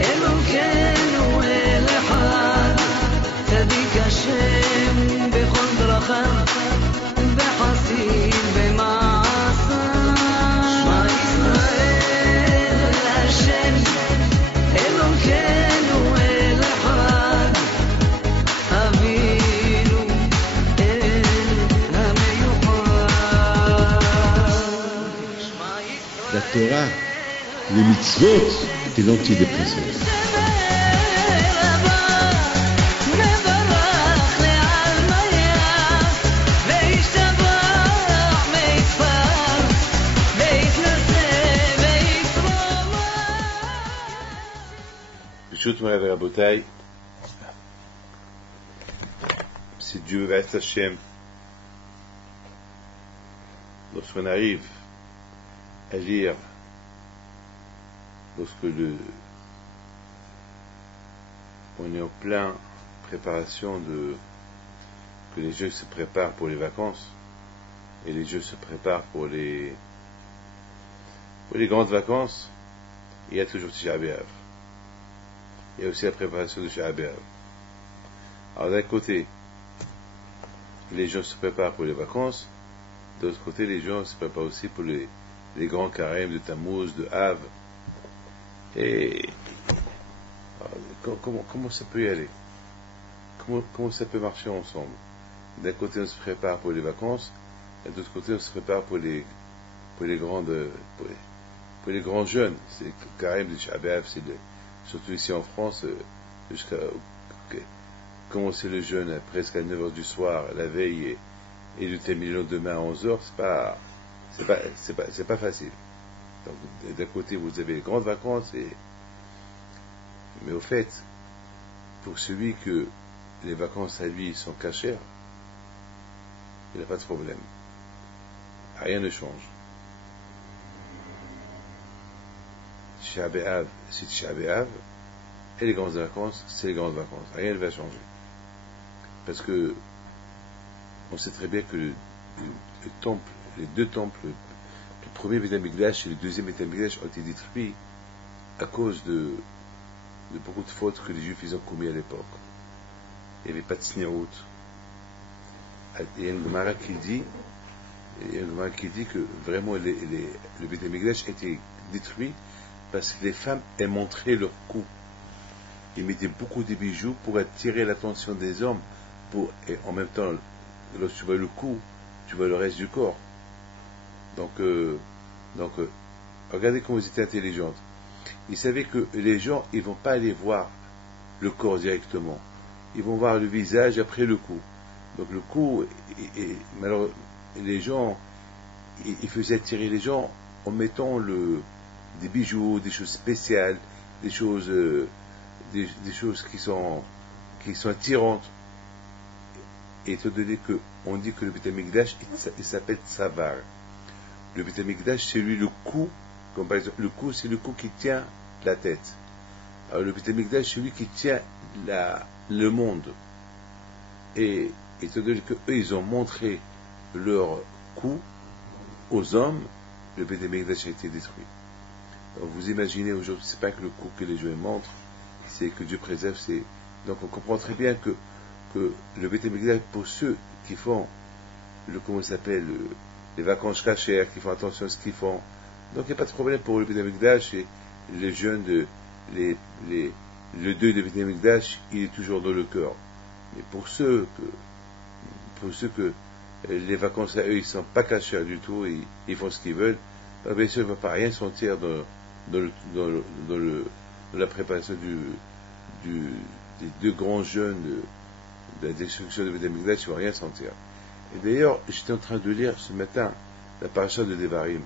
אלוקינו אל אחד, צדיק השם בכל דרכיו, בחסד במעשה. שמע ישראל השם אלוקינו אל אחד, אבינו אל המיוחד. La Torah, les mitzvot, c'est l'antidépresseur. Peshut Morav et Rabotai, si Dieu reste Hashem, lorsqu'on arrive à lire, lorsque on est en plein préparation que les jeux se préparent pour les vacances, et les jeux se préparent pour les grandes vacances, il y a toujours Tisha B'Av. Il y a aussi la préparation de Tisha B'Av. Alors d'un côté, les gens se préparent pour les vacances, de l'autre côté, les gens se préparent aussi pour les grands carêmes de Tammuz, de Av. Et alors, comment ça peut y aller? Comment ça peut marcher ensemble? D'un côté, on se prépare pour les vacances, et de l'autre côté, on se prépare pour les grands jeûnes. C'est le carême de Tisha B'Av, surtout ici en France, jusqu'à commencer le jeûne presque à 9h du soir, la veille, et le terminer le demain à 11h, c'est pas facile. Donc, d'un côté, vous avez les grandes vacances, mais au fait, pour celui que les vacances à lui sont cachères, il n'a pas de problème. Rien ne change. Tisha B'Av, c'est Tisha B'Av, et les grandes vacances, c'est les grandes vacances. Rien ne va changer. Parce que on sait très bien que le temple, les deux temples, le premier Beth Amikdash et le deuxième Beth Amikdash ont été détruits à cause de beaucoup de fautes que les Juifs ont commis à l'époque. Il n'y avait pas de snirut. Il y a une Gemara qui dit que vraiment le Beth Amikdash a été détruit parce que les femmes aient montré leur cou. Ils mettaient beaucoup de bijoux pour attirer l'attention des hommes, et en même temps, lorsque tu vois le cou, tu vois le reste du corps. Donc, regardez comment ils étaient intelligents. Ils savaient que les gens, ils vont pas aller voir le corps directement. Ils vont voir le visage après le cou. Donc le cou, alors, les gens, ils faisaient attirer les gens en mettant des bijoux, des choses spéciales, des choses qui sont attirantes. Et étant donné qu'on dit que le Beth Amikdash, il s'appelle Tsavar. Le Beth Amikdash, c'est lui le cou, comme par exemple, le cou, c'est le cou qui tient la tête. Alors le Beth Amikdash, c'est lui qui tient le monde. Et étant donné qu'eux, ils ont montré leur cou aux hommes, le Beth Amikdash a été détruit. Alors vous imaginez aujourd'hui, c'est pas que le coup que les gens montrent, c'est que Dieu préserve. Donc on comprend très bien que le Beth Amikdash, pour ceux qui font les vacances cachères, qui font attention à ce qu'ils font, donc il n'y a pas de problème pour le Beth Amikdash, et les jeunes le deuil de Beth Amikdash, il est toujours dans le cœur. Mais pour ceux que les vacances à eux, ils ne sont pas cachères du tout, et ils font ce qu'ils veulent, bien sûr, il ne va pas rien sentir dans la préparation des deux grands jeûnes de la destruction de Beth Amikdash, il ne va rien sentir. Et d'ailleurs, j'étais en train de lire ce matin la paracha de Devarim.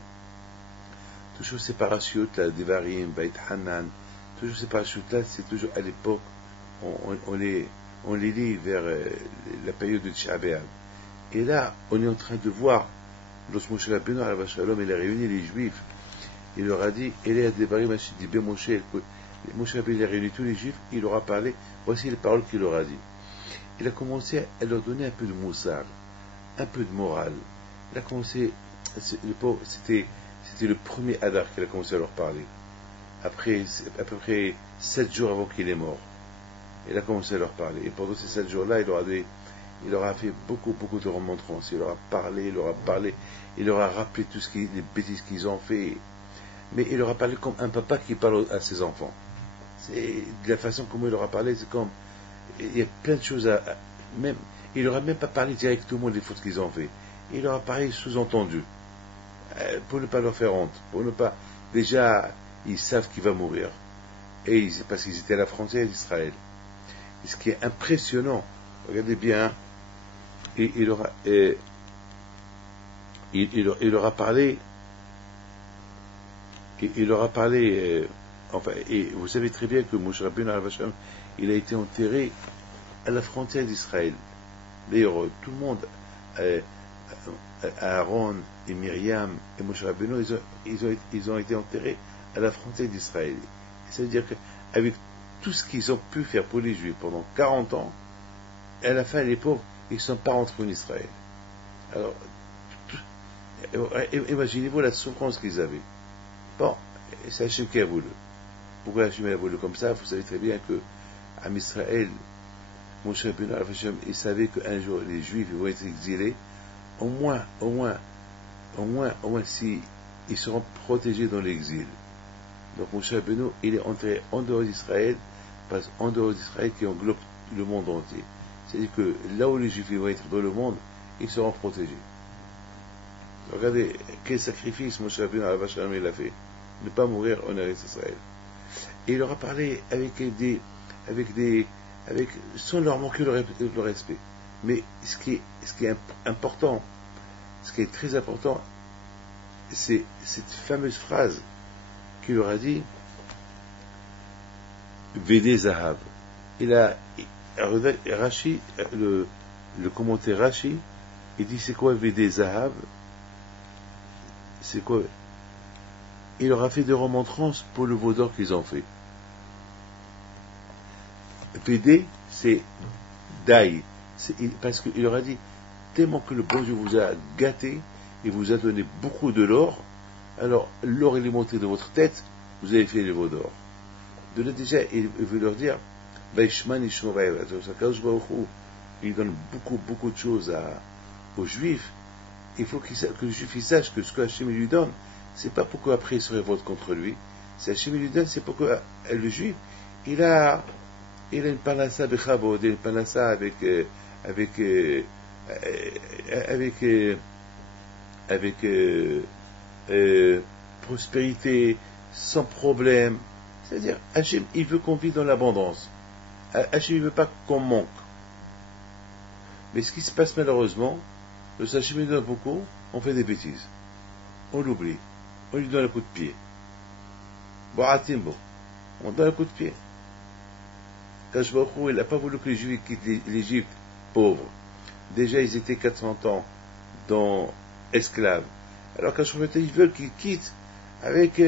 Toujours ces parachutes là, Devarim, Beit Hanan, toujours ces parachutes là, c'est toujours à l'époque, on les lit vers la période de Tisha B'Av. Et là, on est en train de voir, lorsque Moshe Rabbeinu alav shalom, il a réuni les Juifs, il leur a dit, Elea Devarim Ashidibé Moshe, Moshe Rabbeinu a réuni tous les Juifs, il leur a parlé, voici les paroles qu'il leur a dit. Il a commencé à leur donner un peu de moussard, un peu de morale. Il a commencé, c'était le premier Hadar qu'il a commencé à leur parler. après, à peu près 7 jours avant qu'il est mort. Il a commencé à leur parler. Et pendant ces 7 jours-là, il leur a fait beaucoup de remontrances. Il leur a parlé, il leur a rappelé les bêtises qu'ils ont fait. Mais il leur a parlé comme un papa qui parle à ses enfants. C'est de la façon comme il leur a parlé, c'est comme, il y a plein de choses même, il leur a même pas parlé directement des fautes qu'ils ont fait. Il leur a parlé sous-entendu, pour ne pas leur faire honte, pour ne pas, déjà, ils savent qu'il va mourir. Parce qu'ils étaient à la frontière d'Israël. Et ce qui est impressionnant, regardez bien, il leur a parlé, enfin, et vous savez très bien que Moshe Rabbeinu il a été enterré à la frontière d'Israël. D'ailleurs, tout le monde, Aaron et Myriam et Moshe Rabbeinu, ils ont été enterrés à la frontière d'Israël. Ça veut dire qu'avec tout ce qu'ils ont pu faire pour les Juifs pendant 40 ans, à la fin, les pauvres, ils ne sont pas rentrés en Israël. Alors, imaginez-vous la souffrance qu'ils avaient. Bon, c'est Hachem qui a voulu. Pourquoi Hachem a voulu comme ça? Vous savez très bien que à Israël, Moshe Rabbeinu, il savait qu'un jour les Juifs vont être exilés, au moins si ils seront protégés dans l'exil. Donc Moshe Rabbeinu, il est entré en dehors d'Israël, parce qu'en dehors d'Israël qui englobe le monde entier. C'est-à-dire que là où les Juifs vont être dans le monde, ils seront protégés. Regardez quel sacrifice Moshe Rabbeinu il a fait. Ne pas mourir en Eretz Israël. Et il leur a parlé sans leur manquer le respect. Mais ce qui est important, ce qui est très important, c'est cette fameuse phrase qu'il leur a dit, Védé Zahav. Rashi, le commentaire Rashi, il dit c'est quoi Védé Zahav? C'est quoi? Il leur a fait des remontrances pour le veau d'or qu'ils ont fait. Védé, c'est Daï. Parce qu'il leur a dit, tellement que le bon Dieu vous a gâté et vous a donné beaucoup de l'or, alors l'or il est monté de votre tête, vous avez fait les veaux d'or. De là déjà, il veut leur dire, il donne beaucoup de choses aux Juifs. Il faut que le Juif sache que ce que Hachem lui donne, c'est pas pour qu'après il se révolte contre lui. C'est Hachem lui donne, c'est pour que le Juif, il a une panassa de chabod, une panassa avec prospérité, sans problème. C'est-à-dire, Hachem, il veut qu'on vive dans l'abondance. Hachem, il veut pas qu'on manque. Mais ce qui se passe malheureusement, le Hachem lui donne beaucoup, on fait des bêtises. On l'oublie. On lui donne un coup de pied. On donne un coup de pied. Kadosh Baruch Hu, il n'a pas voulu que les Juifs quittent l'Égypte pauvres. Déjà, ils étaient 400 ans dans esclaves. Alors Kadosh Baruch Hu, ils veulent qu'ils quittent avec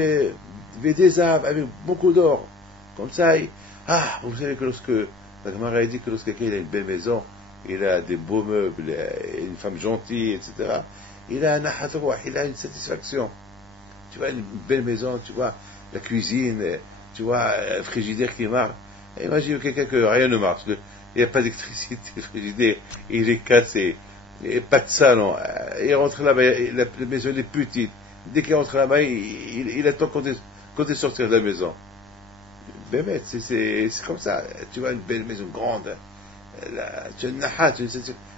des arbres, avec beaucoup d'or. Comme ça, vous savez que la Gemara a dit que lorsque quelqu'un a une belle maison, il a des beaux meubles, une femme gentille, etc., il a un nahatroua, il a une satisfaction. Tu vois, une belle maison, tu vois, la cuisine, tu vois, un frigidaire qui marche. Imagine quelqu'un que rien ne marche, il n'y a pas d'électricité, le frigidaire, il est cassé, il n'y a pas de salon, il rentre là-bas, la maison est petite, dès qu'il rentre là-bas, il attend qu'on est sortir de la maison. Ben, c'est comme ça, tu vois, une belle maison grande, tu as une nahat,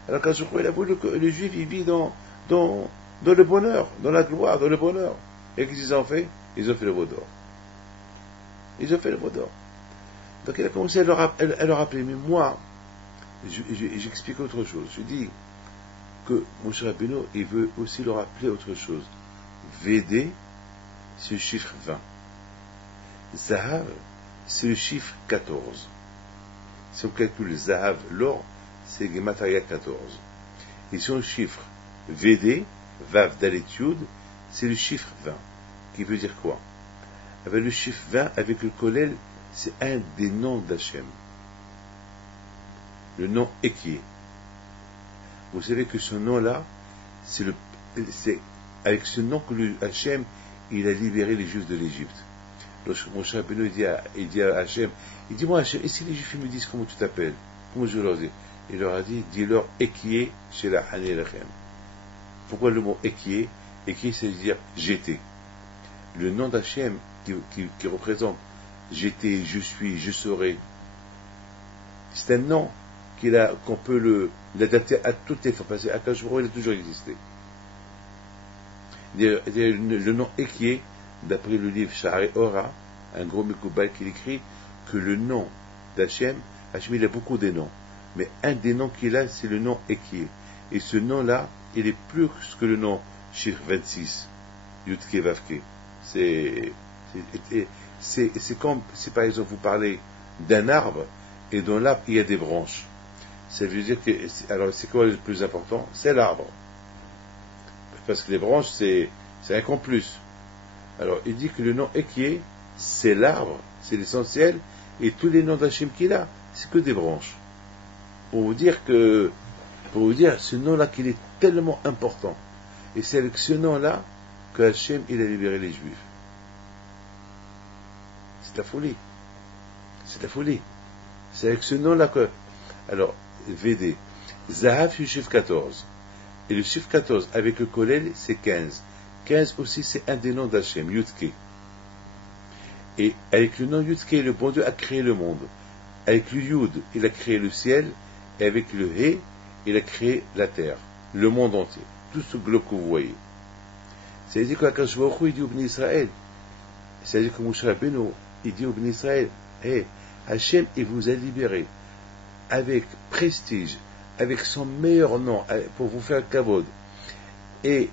alors quand je crois, il a voulu que le Juif, il vit dans le bonheur, dans la gloire, dans le bonheur. Et qu'est-ce qu'ils ont fait? Ils ont fait le veau d'or. Ils ont fait le veau d'or. Donc il a commencé à leur rappeler. Mais moi, j'explique autre chose. Je dis que Moshe Rabbeinu, il veut aussi leur rappeler autre chose. VD, c'est le chiffre 20. Zahav, c'est le chiffre 14. Si on calcule Zahav, l'or, c'est Gematria 14. Et si on chiffre VD, Vav Dalet Yud, c'est le chiffre 20. Qui veut dire quoi? Avec le chiffre 20, avec le Kolel, c'est un des noms d'Hachem. Le nom Ekié. Vous savez que ce nom-là, c'est avec ce nom que Hachem, il a libéré les Juifs de l'Égypte. Donc Moshe Rabbeinu il dit à Hachem, il dit moi Hachem, et si les Juifs me disent comment tu t'appelles, comment je leur dis? Il leur a dit, dis-leur Ekié chez la Hané Lechem. Pourquoi le mot Ekié? Ekié, c'est dire j'étais. Le nom d'Hachem qui représente j'étais, je suis, je serai, c'est un nom qu'on peut l'adapter à toutes les formes. Parce qu'Akadosh Baruch Hu, il a toujours existé. Le nom Ekié, d'après le livre Sha'arei Ora, un gros Mikoubal qui écrit que le nom d'Hachem, Hachem il a beaucoup de noms, mais un des noms qu'il a, c'est le nom Ekié. Et ce nom-là, il est plus que le nom Shir 26, Yudke Vavke. C'est comme si par exemple vous parlez d'un arbre, et dans l'arbre il y a des branches. Ça veut dire que, alors c'est quoi le plus important? C'est l'arbre. Parce que les branches, c'est un con plus. Alors, il dit que le nom Ekié, c'est l'arbre, c'est l'essentiel, et tous les noms d'Hachem qu'il a, c'est que des branches. Pour vous dire, ce nom-là qu'il est tellement important. Et c'est avec ce nom-là que Hachem, il a libéré les Juifs. C'est la folie. C'est la folie. C'est avec ce nom-là que... Alors, VD. Zahav, c'est le chiffre 14. Et le chiffre 14, avec le Kolel, c'est 15. 15 aussi, c'est un des noms d'Hachem, Yudke. Et avec le nom Yudke, le bon Dieu a créé le monde. Avec le Yud, il a créé le ciel. Et avec le He, il a créé la terre. Le monde entier. Tout ce globe que vous voyez. C'est-à-dire qu'Akadosh Baruch Hu, il dit au Bnei Israël. C'est-à-dire que Moshe Rabbeinu, il dit au Bnei Israël, hey, Hachem, il vous a libéré avec prestige, avec son meilleur nom, pour vous faire kavod. Et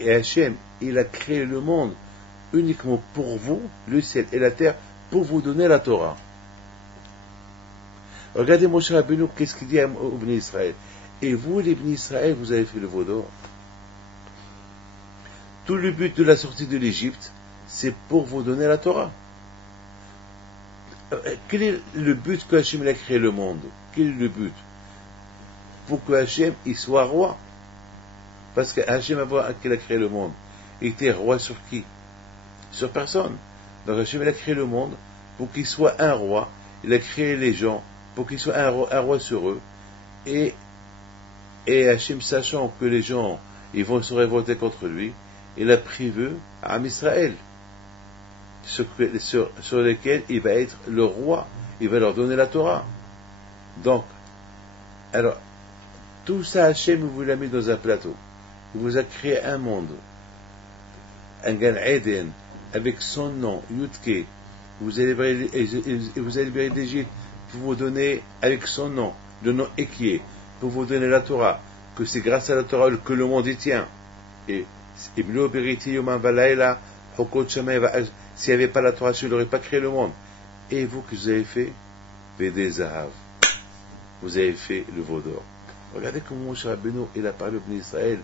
Hachem, il a créé le monde uniquement pour vous, le ciel et la terre, pour vous donner la Torah. Regardez Moshe Rabbeinu, qu'est-ce qu'il dit au Bnei Israël. Et vous, les Bnei Israël, vous avez fait le veau d'or. Tout le but de la sortie de l'Égypte, c'est pour vous donner la Torah. Quel est le but que Hachem a créé le monde? Quel est le but? Pour que Hachem il soit roi. Parce que Hachem, avant qu'il a créé le monde, il était roi sur qui? Sur personne. Donc Hachem il a créé le monde pour qu'il soit un roi. Il a créé les gens pour qu'il soit un roi sur eux. Et Hachem, sachant que les gens ils vont se révolter contre lui, il a prévu à Israël, sur lesquels il va être le roi, il va leur donner la Torah. Donc, alors, tout ça, Hachem vous l'a mis dans un plateau. Il vous a créé un monde, un Gan Eden, avec son nom, Yudke. Vous allez libérer d'Égypte pour vous donner, avec son nom, le nom Ekié, pour vous donner la Torah, que c'est grâce à la Torah que le monde y tient. Et s'il n'y avait pas la Torah, je n'aurais pas créé le monde. Et vous, que vous avez fait? Védé Zahav. Vous avez fait le veau d'or. Regardez comment Moshe Rabbeinu, il a parlé au Bnei Israël.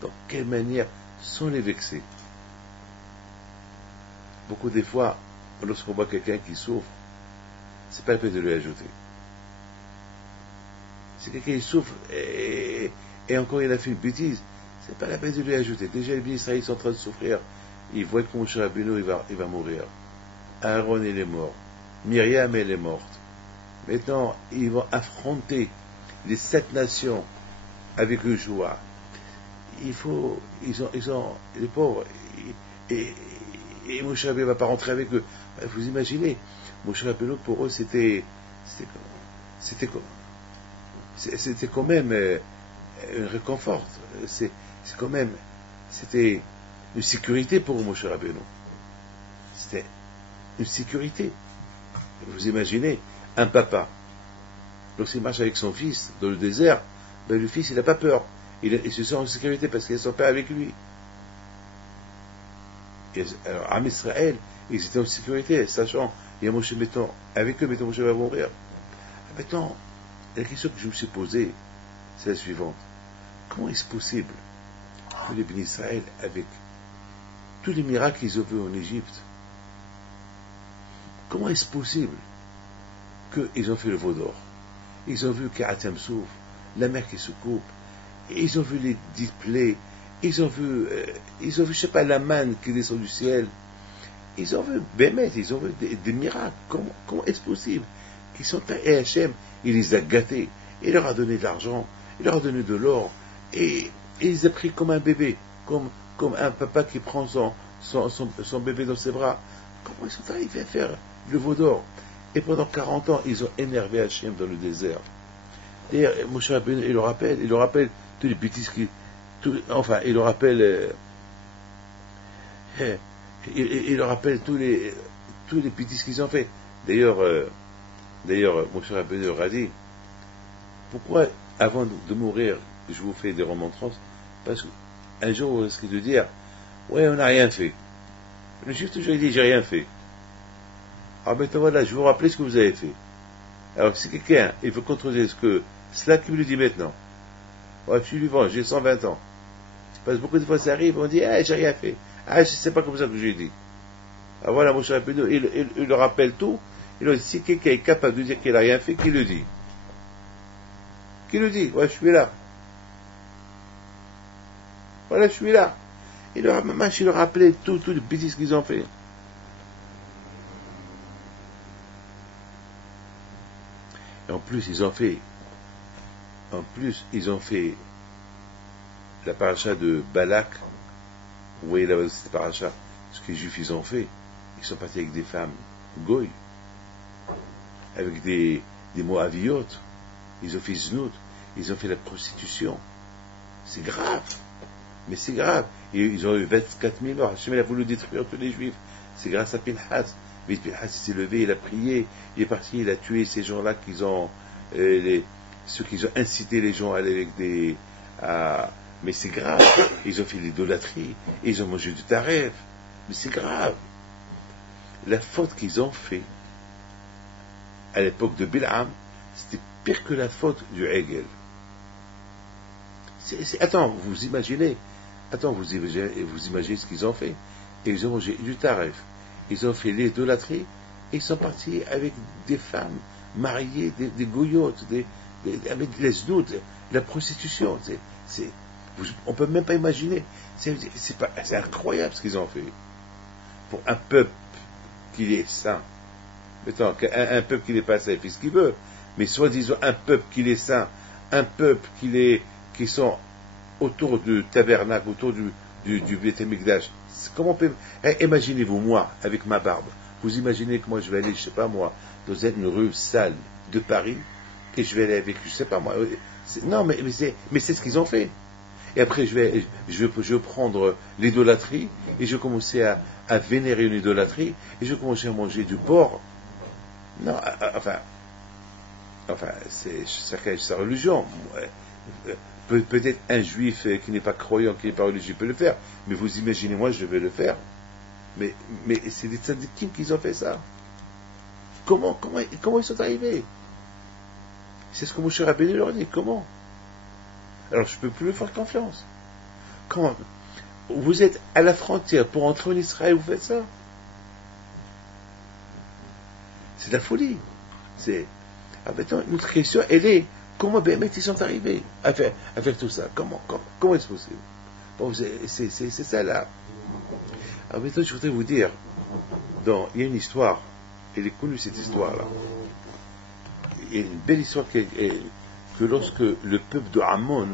Dans quelle manière, sans les vexer. Beaucoup des fois, lorsqu'on voit quelqu'un qui souffre, c'est pas la peine de lui ajouter. Si quelqu'un il souffre, et encore il a fait une bêtise, c'est pas la peine de lui ajouter. Déjà, les Bnei Israël sont en train de souffrir. Ils voient que Moshe Rabbeinu, il va mourir. Aaron, il est mort. Myriam, elle est morte. Maintenant, ils vont affronter les 7 nations avec le joie. Ils ont, les pauvres, et Moshe Rabbeinu ne va pas rentrer avec eux. Vous imaginez, Moshe Rabbeinu, pour eux, c'était quand même un réconfort. C'est quand même, c'était une sécurité pour Moshe Rabbeinu. C'était une sécurité. Vous imaginez, un papa, lorsqu'il marche avec son fils dans le désert, ben le fils, il n'a pas peur. Il se sent en sécurité parce qu'il a son père avec lui. Et alors, Am Israël, ils étaient en sécurité, sachant, il y a Moshe, mettons, avec eux, mettons, Moshe va mourir. Maintenant, la question que je me suis posée, c'est la suivante. Comment est-ce possible que les Bnei Israël, avec tous les miracles qu'ils ont vus en Égypte, comment est-ce possible qu'ils ont fait le veau d'or? Ils ont vu Ka'atam s'ouvre, la mer qui se coupe, ils ont vu les 10 plaies, ils ont vu, je sais pas, la manne qui descend du ciel, ils ont vu Bémet, ils ont vu des miracles. Comment est-ce possible qu'ils sont à Hachem, il les a gâtés, il leur a donné de l'argent, il leur a donné de l'or, et il les a pris comme un bébé, comme un papa qui prend son bébé dans ses bras. Comment ils sont arrivés à faire le veau d'or? Et pendant 40 ans, ils ont énervé Hachem dans le désert. D'ailleurs, Moshe Rabbeinu, il leur rappelle tous les bêtises il leur rappelle, il leur rappelle tous les bêtises qu'ils ont fait. D'ailleurs, Moshe Rabbeinu leur a dit, pourquoi, avant de mourir, je vous fais des remontrances? Parce qu'un jour, vous risquez de dire, ouais, on n'a rien fait. Le juif toujours dit, j'ai rien fait. Alors maintenant, voilà, je vais vous rappeler ce que vous avez fait. Alors, si quelqu'un, il veut contrôler cela qui me le dit maintenant. Ouais, je suis vivant, j'ai 120 ans. Parce que beaucoup de fois, ça arrive, on dit, j'ai rien fait. C'est pas comme ça que j'ai dit. Alors voilà, Moshe Rabbeinu, il le rappelle tout. Il dit, si quelqu'un est capable de dire qu'il n'a rien fait, qu'il le dit. Qu'il le dit, ouais, je suis là. Voilà, je suis là. Il leur rappelait toutes les bêtises qu'ils ont fait. Et en plus, ils ont fait la paracha de Balak. Vous voyez là-bas cette paracha, ce que les Juifs ils ont fait. Ils sont partis avec des femmes goy, avec des moabiotes. Ils ont fait znout, ils ont fait la prostitution. C'est grave. Mais c'est grave. Et ils ont eu 24 000 morts. Hachem a voulu détruire tous les Juifs. C'est grâce à Pinhas. Mais Pinhas s'est levé, il a prié, il est parti, il a tué ces gens-là ceux qui ont incité les gens à aller avec mais c'est grave. Ils ont fait l'idolâtrie, ils ont mangé du taref. Mais c'est grave. La faute qu'ils ont fait à l'époque de Bil'am, c'était pire que la faute du Hegel. Attends, vous imaginez ce qu'ils ont fait. Et ils ont mangé du taref. Ils ont fait l'idolâtrie. Et ils sont partis avec des femmes mariées, des goyotes, avec les doutes, la prostitution. On ne peut même pas imaginer. C'est incroyable ce qu'ils ont fait. Pour un peuple qui est saint. Mettons, un peuple qui n'est pas saint, il fait ce qu'il veut. Mais soi-disant, un peuple qui est saint, un peuple qui sont autour du tabernacle, autour du Beth Amikdash. Comment imaginez-vous, moi, avec ma barbe, vous imaginez que moi je vais aller, je sais pas moi, dans une rue sale de Paris, et je vais aller avec, je sais pas moi. Non, mais c'est ce qu'ils ont fait. Et après, je vais prendre l'idolâtrie, et je vais commencer à vénérer une idolâtrie, et je vais commencer à manger du porc. Non, enfin, c'est sa religion. Peut-être un juif qui n'est pas croyant, qui n'est pas religieux peut le faire, mais vous imaginez, moi je vais le faire. Mais c'est des tzadikim qui ont fait ça. Comment ils sont arrivés? C'est ce que Moshe Rabbeinu leur dit. Comment? Alors je ne peux plus lui faire confiance. Quand vous êtes à la frontière pour entrer en Israël, vous faites ça? C'est de la folie. Alors maintenant, notre question, elle est, comment ils sont arrivés à faire tout ça? Comment est-ce possible? Bon, c'est ça là. Alors maintenant, je voudrais vous dire, il y a une histoire, elle est connue cette histoire-là. Il y a une belle histoire que lorsque le peuple de Ammon,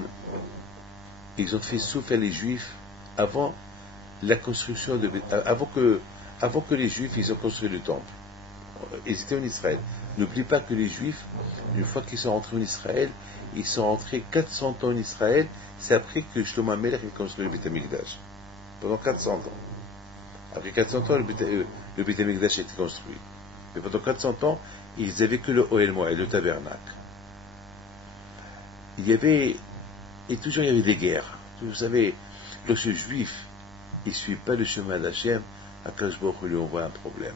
ils ont fait souffrir les Juifs avant la construction avant que les Juifs ils ont construit le temple. Ils étaient en Israël. N'oublie pas que les Juifs, une fois qu'ils sont rentrés en Israël, ils sont rentrés 400 ans en Israël. C'est après que Shlomo HaMelech a construit le Beth Amikdash. Pendant 400 ans. Après 400 ans, le Beth Amikdash a été construit. Mais pendant 400 ans, ils n'avaient que le Ohel Moed, le tabernacle. Il y avait des guerres. Vous savez, lorsque le Juif, il ne suit pas le chemin d'Hachem, Akadosh Baruch Hu lui envoie un problème.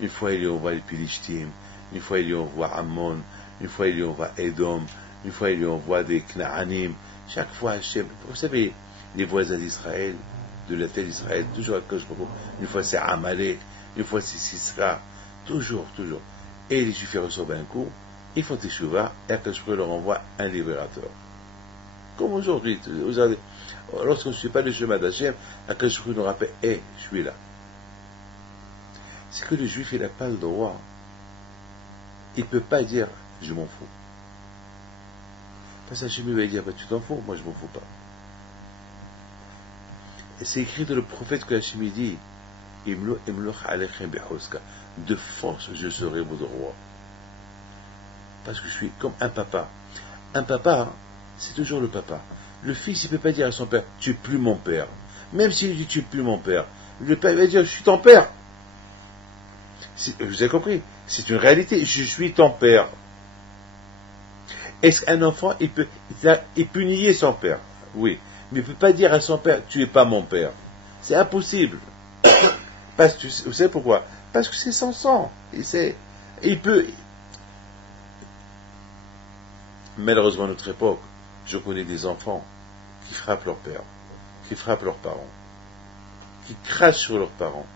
Une fois, il lui envoie les Philistines. Une fois, il lui envoie Ammon. Une fois, il lui envoie Edom. Une fois, il lui envoie des Knaanim. Chaque fois, Hachem, vous savez, les voisins d'Israël, de la terre d'Israël, toujours à Akadosh Baruch Hu. Une fois, c'est Amalek. Une fois, c'est Sisra. Toujours. Et les Juifs reçoivent un coup, ils font teshuva, et Akadosh Baruch Hu leur envoie un libérateur. Comme aujourd'hui, lorsqu'on ne suit pas le chemin d'Hachem, Akadosh Baruch Hu nous rappelle, je suis là. c'est que le juif, il n'a pas le droit. Il ne peut pas dire, je m'en fous. Parce que Hachem va dire, bah, tu t'en fous, moi je m'en fous pas. Et c'est écrit dans le prophète que Hachem dit, de force je serai votre roi. Parce que je suis comme un papa. Un papa, c'est toujours le papa. Le fils, il ne peut pas dire à son père, tu n'es plus mon père. Même s'il dit, tu n'es plus mon père. Le père va dire, je suis ton père. Vous avez compris? C'est une réalité, je suis ton père. Est-ce qu'un enfant, il peut nier son père? Oui. Mais il ne peut pas dire à son père, tu n'es pas mon père. C'est impossible. Parce que, vous savez pourquoi? Parce que c'est son sang. Il peut. Malheureusement, à notre époque, je connais des enfants qui frappent leur père, qui frappent leurs parents, qui crachent sur leurs parents,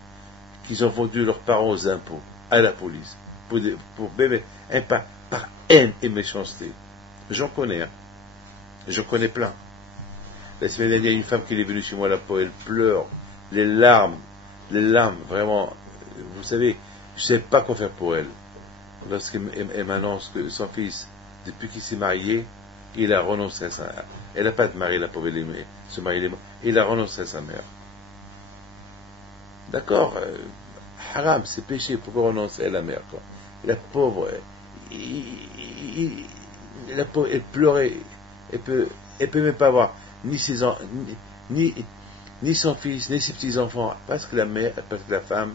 qui ont vendu leurs parents aux impôts, à la police, pour bébé, par haine et méchanceté. J'en connais, hein. J'en connais plein. La semaine dernière, il y a une femme qui est venue chez moi, elle pleure, les larmes, vraiment. Vous savez, je ne sais pas quoi faire pour elle. Lorsqu'elle m'annonce que son fils, depuis qu'il s'est marié, il a renoncé à sa... Elle n'a pas de mari, la pauvre, se marier, il a renoncé à sa mère. D'accord, haram, c'est péché, pourquoi renoncer à la mère, quoi. La pauvre, elle pleurait, elle peut même pas avoir ni son fils, ni ses petits-enfants, parce que la femme,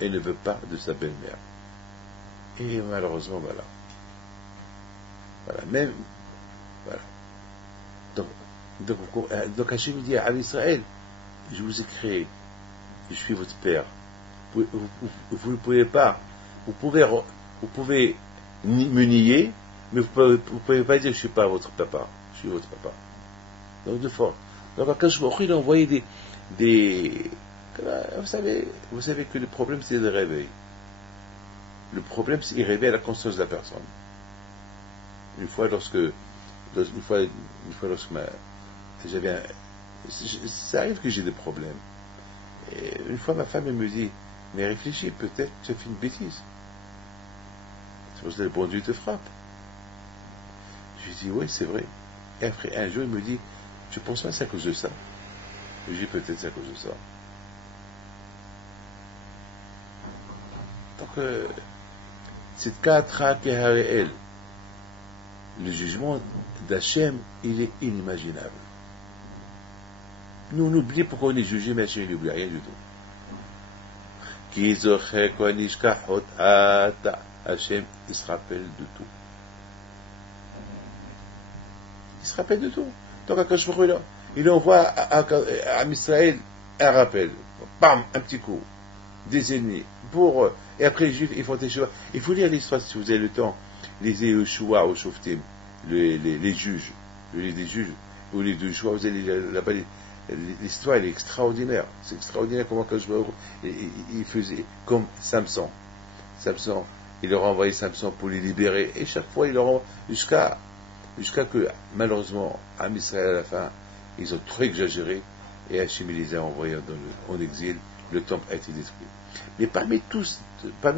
elle ne veut pas de sa belle-mère. Et malheureusement, voilà. Voilà. Donc Hachem dit à Israël, je vous ai créé, je suis votre père. Vous ne pouvez pas, vous pouvez me nier, mais vous ne pouvez pas dire je ne suis pas votre papa, je suis votre papa. Donc de force. Donc Akash Baruch Hu, il a envoyé des vous savez que le problème c'est le réveil. Le problème c'est qu'il réveille la conscience de la personne. Une fois lorsque ça arrive que j'ai des problèmes. Et une fois ma femme elle me dit, mais réfléchis, peut-être tu as fait une bêtise. C'est pour ça que le bon Dieu te frappe. Je lui dis, oui, c'est vrai. Et après, un jour, il me dit, tu penses pas que c'est à cause de ça? Je lui dis, peut-être c'est à cause de ça. Donc, c'est Katra Kehareel. Le jugement d'Hachem, il est inimaginable. Nous, on oublie pourquoi on est jugé, mais Hachem, il n'oublie rien du tout. Hachem, il se rappelle de tout. Il se rappelle de tout. Donc, Akash Baruch Hu, il envoie à Israël un rappel. Bam, un petit coup. Des ennemis. Et après, les Juifs, ils font des choix. Il faut lire l'histoire, si vous avez le temps. Les Yehoshua ou Shoftim, les juges. Les juges, ou les deux choix, vous allez là-bas. L'histoire, elle est extraordinaire. C'est extraordinaire comment Akash Baruch Hu, il faisait comme Samson. Samson, il leur a envoyé Samson pour les libérer. Et chaque fois, il leur envoie jusqu'à que, malheureusement, à Israël, à la fin, ils ont trop exagéré. Et Hachem les a envoyés en exil. Le temple a été détruit. Mais parmi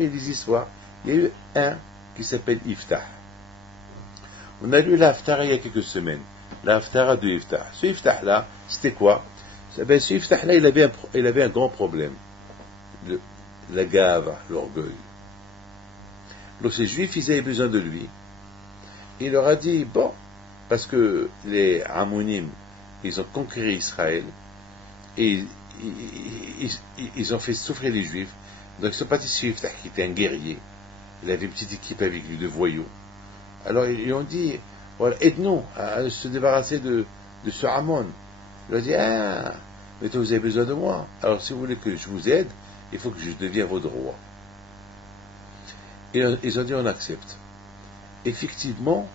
les histoires, il y a eu un qui s'appelle Iftah. On a lu la Haftara il y a quelques semaines. La Haftara de Iftah. Ce Iftah-là, c'était quoi? Ce Iftah-là, il avait un grand problème. La gave, l'orgueil. Donc ces Juifs, ils avaient besoin de lui. Il leur a dit, bon, parce que les Ammonim, ils ont conquéri Israël, et ils ont fait souffrir les Juifs. Donc ils sont partis sur Iftah, qui était un guerrier. Il avait une petite équipe avec lui de voyous. Alors ils ont dit, voilà, aide-nous à se débarrasser de ce Ammon. Il a dit, mais toi vous avez besoin de moi. Alors si vous voulez que je vous aide, il faut que je devienne votre roi. Et ils ont dit, on accepte. Effectivement,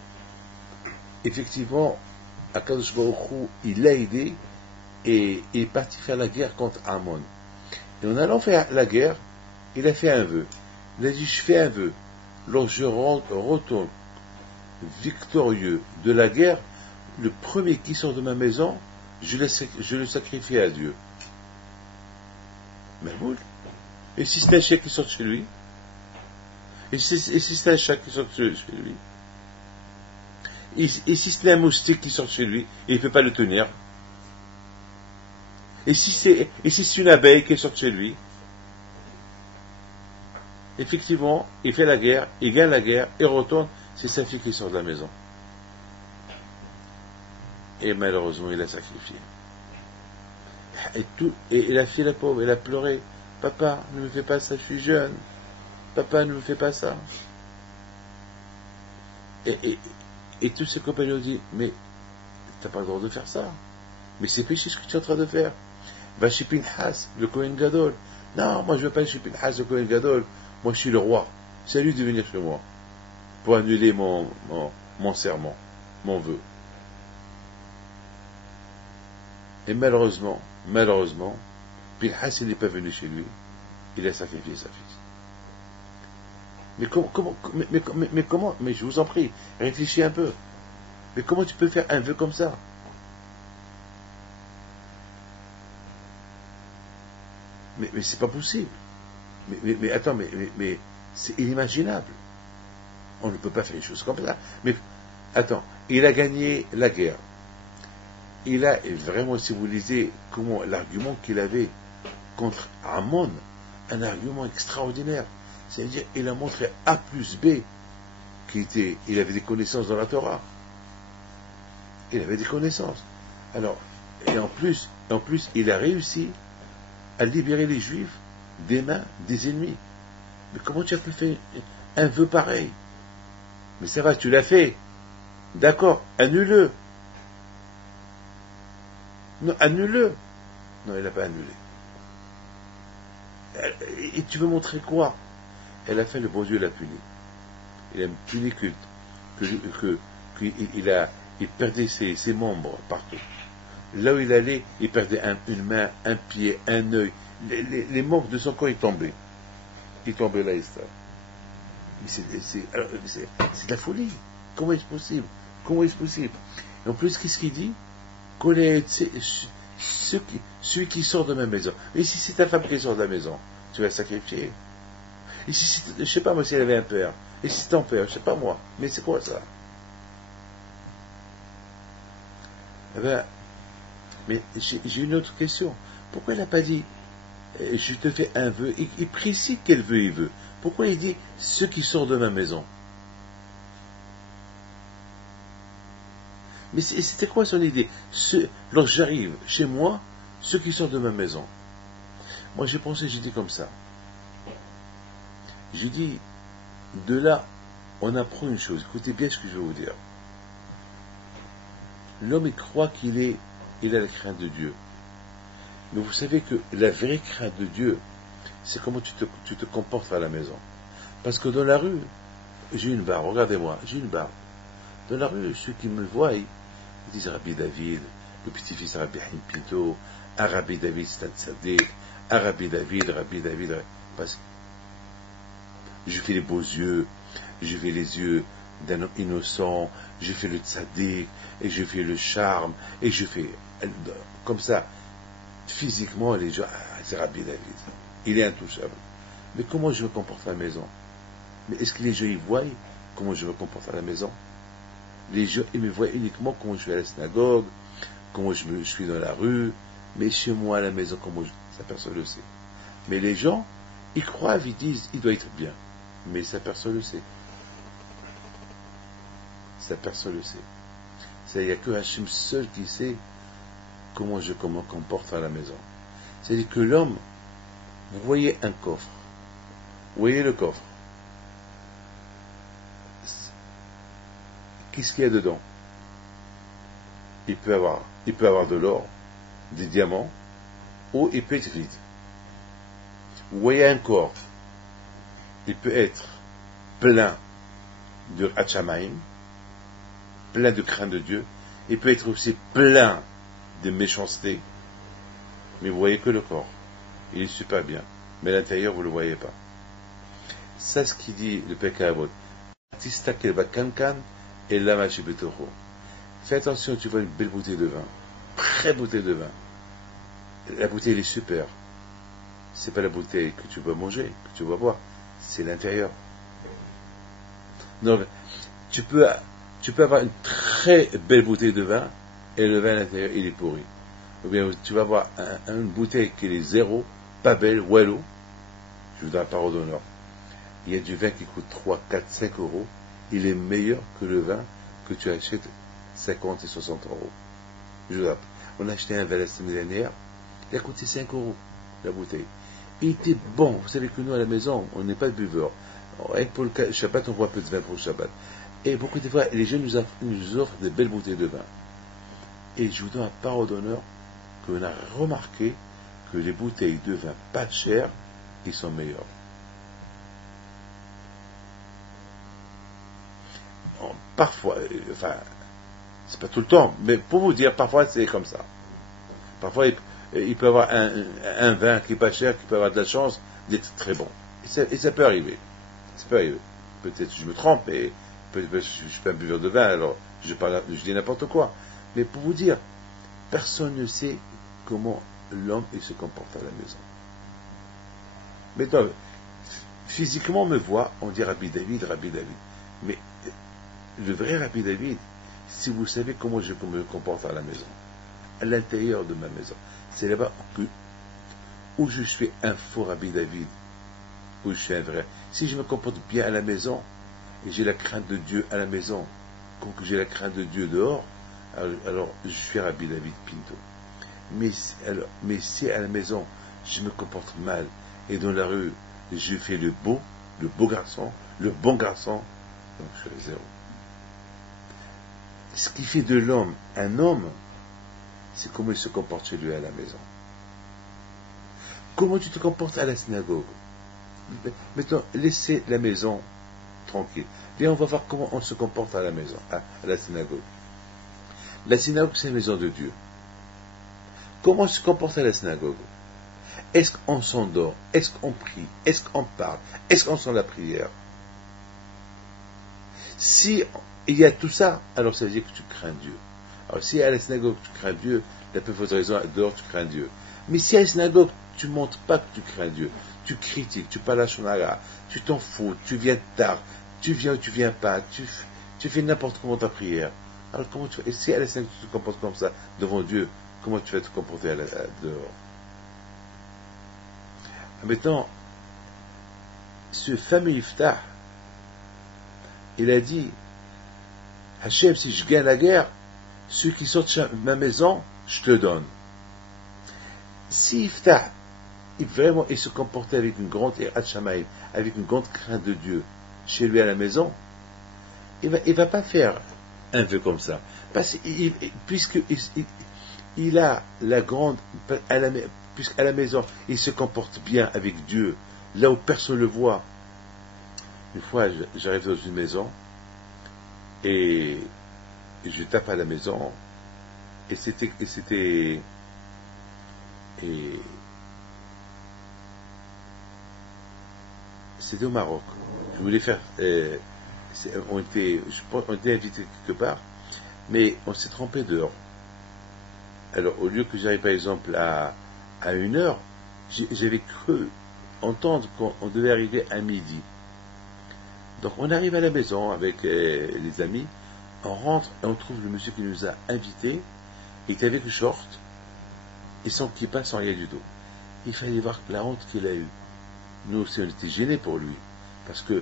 Akadosh Baruch Hu, il l'a aidé et il est parti faire la guerre contre Ammon. Et en allant faire la guerre, il a fait un vœu. Il a dit, je fais un vœu. Lorsque je retourne victorieux de la guerre, le premier qui sort de ma maison, je le sacrifie à Dieu. Mais vous, Et si c'est un chien qui sort de chez lui, et si c'est un chat qui sort de chez lui, et si c'est un moustique qui sort de chez lui, et il ne peut pas le tenir, et si c'est une abeille qui sort de chez lui, effectivement, il fait la guerre, il gagne la guerre, il retourne, c'est sa fille qui sort de la maison. Et malheureusement, il l'a sacrifié. Et la fille, la pauvre, elle a pleuré. Papa, ne me fais pas ça, je suis jeune. Papa, ne me fais pas ça. Et tous ses compagnons disent, mais t'as pas le droit de faire ça. Mais c'est péché ce que tu es en train de faire. Va chez Pinhas, le Kohen Gadol. Non, moi je ne veux pas aller chez Pinhas, le Kohen Gadol. Moi je suis le roi. C'est à lui de venir chez moi. Pour annuler mon serment, mon vœu. Et malheureusement, Pinhas il n'est pas venu chez lui. Il a sacrifié sa fille. Mais comment, mais je vous en prie, réfléchis un peu. Mais comment tu peux faire un vœu comme ça? Mais c'est pas possible. Mais attends, mais c'est inimaginable. On ne peut pas faire des choses comme ça. Mais attends, il a gagné la guerre. Il a vraiment, si vous lisez comment l'argument qu'il avait contre Amon, un argument extraordinaire. C'est-à-dire, il a montré A plus B il avait des connaissances dans la Torah. Il avait des connaissances. Alors, et en plus, il a réussi à libérer les Juifs des mains des ennemis. Mais comment tu as pu faire un vœu pareil? Mais ça va, tu l'as fait. D'accord, annule-le. Non, annule-le. Non, il n'a pas annulé. Et tu veux montrer quoi? Elle a fait, le bon Dieu l'a puni. Il a puni il perdait ses membres partout. Là où il allait, il perdait une main, un pied, un œil. Les membres de son corps, ils tombaient. Ils tombaient là, et ça. Mais c'est de la folie. Comment est-ce possible? Et en plus, qu'est-ce qu'il dit? Celui qui sort de ma maison. Et si c'est ta femme qui sort de la maison, tu vas sacrifier. Et si je sais pas moi si elle avait un père. Et si c'est ton père, je sais pas moi. Mais c'est quoi ça? Eh ben, mais j'ai une autre question. Pourquoi il n'a pas dit je te fais un vœu? Il précise quel vœu il veut. Pourquoi il dit ceux qui sortent de ma maison? Mais c'était quoi son idée? Lorsque j'arrive chez moi, ceux qui sortent de ma maison. Moi j'ai dit comme ça. J'ai dit, de là, on apprend une chose. Écoutez bien ce que je vais vous dire. L'homme, il croit qu'il a la crainte de Dieu. Mais vous savez que la vraie crainte de Dieu, c'est comment tu te comportes à la maison. Parce que dans la rue, j'ai une barbe, regardez-moi, j'ai une barbe. Dans la rue, ceux qui me voient, ils disent Rabbi David, le petit-fils Rabbi Haim Pinto, Rabbi David Stad Sadik, Rabbi David, parce que je fais les beaux yeux, je fais les yeux d'un homme innocent, je fais le tzaddik, et je fais le charme, et je fais comme ça. Physiquement, les gens, c'est Rabbi David, il est intouchable. Mais comment je me comporte à la maison? Mais est-ce que les gens y voient comment je me comporte à la maison? Les gens, ils me voient uniquement comment je suis à la synagogue, comment je suis dans la rue, mais chez moi à la maison, ça personne le sait. Mais les gens, ils croient, ils disent, il doit être bien. Mais ça personne le sait. Ça personne le sait. Il n'y a que Hachem seul qui sait comment je me comporte à la maison. C'est-à-dire que l'homme, vous voyez un coffre. Vous voyez le coffre. Qu'est-ce qu'il y a dedans? Il peut avoir de l'or, des diamants, ou il peut être vide. Vous voyez un corps. Il peut être plein de Hachamaim, plein de crainte de Dieu, il peut être aussi plein de méchanceté, mais vous voyez que le corps, il est super bien, mais à l'intérieur vous ne le voyez pas. C'est ce qu'il dit le Pirkei Avot. Fais attention, tu vois une belle bouteille de vin, très bouteille de vin, la bouteille elle est super, c'est pas la bouteille que tu vas manger, que tu vas boire, c'est l'intérieur. Donc, tu peux avoir une très belle bouteille de vin, et le vin à l'intérieur, il est pourri. Ou bien, tu vas avoir une bouteille qui est zéro, pas belle, wallo, je vous donne la parole d'honneur. Il y a du vin qui coûte 3, 4, 5 euros, il est meilleur que le vin que tu achètes 50 et 60 euros. On a acheté un vin la semaine dernière, il a coûté 5 euros, la bouteille. Il était bon. Vous savez que nous, à la maison, on n'est pas de buveurs. Rien que pour le Shabbat, on boit un peu de vin pour le Shabbat. Et beaucoup de fois, les gens nous offrent des belles bouteilles de vin. Et je vous donne la parole d'honneur qu'on a remarqué que les bouteilles de vin pas chères, ils sont meilleures. Bon, parfois, enfin, c'est pas tout le temps, mais pour vous dire, parfois c'est comme ça. Parfois, il peut y avoir un vin qui est pas cher, qui peut avoir de la chance d'être très bon. Et ça peut arriver. Ça peut arriver. Peut-être que je me trompe, mais je suis pas un buveur de vin, alors je dis n'importe quoi. Mais pour vous dire, personne ne sait comment l'homme il se comporte à la maison. Maintenant, physiquement on me voit, on dit Rabbi David. Mais le vrai Rabbi David, si vous savez comment je me comporte à la maison, à l'intérieur de ma maison, c'est là-bas où je suis un faux Rabbi David, où je suis un vrai. Si je me comporte bien à la maison, et j'ai la crainte de Dieu à la maison, comme que j'ai la crainte de Dieu dehors, alors je suis Rabbi David Pinto. Mais si à la maison, je me comporte mal, et dans la rue, je fais le bon garçon, donc je suis zéro. Ce qui fait de l'homme un homme, c'est comment il se comporte chez lui à la maison. Comment tu te comportes à la synagogue. Maintenant, laissez la maison tranquille. Viens, on va voir comment on se comporte à la maison, à la synagogue. La synagogue, c'est la maison de Dieu. Comment on se comporte à la synagogue? Est-ce qu'on s'endort? Est-ce qu'on prie? Est-ce qu'on parle? Est-ce qu'on sent la prière? Si il y a tout ça, alors ça veut dire que tu crains Dieu. Alors si à la synagogue tu crains Dieu, la plus forte raison, dehors tu crains Dieu. Mais si à la synagogue tu ne montres pas que tu crains Dieu, tu critiques, tu parles à Shonara, tu t'en fous, tu viens tard, tu viens ou tu viens pas, tu fais n'importe comment ta prière. Alors comment tu fais? Et si à la synagogue tu te comportes comme ça devant Dieu, comment tu vas te comporter dehors? Maintenant, ce fameux Iftah, il a dit, Hachem, si je gagne la guerre, ceux qui sortent de ma maison, je te le donne. Si Iftah, il se comportait avec une grande Hirat Shamayim, avec une grande crainte de Dieu, chez lui à la maison, il va pas faire un vœu comme ça. Parce puisqu'il a la grande, puisqu'à la maison, il se comporte bien avec Dieu, là où personne ne le voit. Une fois, j'arrive dans une maison, et je tape à la maison, et c'était au Maroc. Je voulais faire, on était invités quelque part, mais on s'est trompé d'heure. Alors, au lieu que j'arrive par exemple à 1h, j'avais cru entendre qu'on devait arriver à midi. Donc on arrive à la maison avec les amis, on rentre et on trouve le monsieur qui nous a invités, il était avec le short, et sans kippa, sans rien du tout. Il fallait voir la honte qu'il a eue. Nous aussi on était gênés pour lui, parce que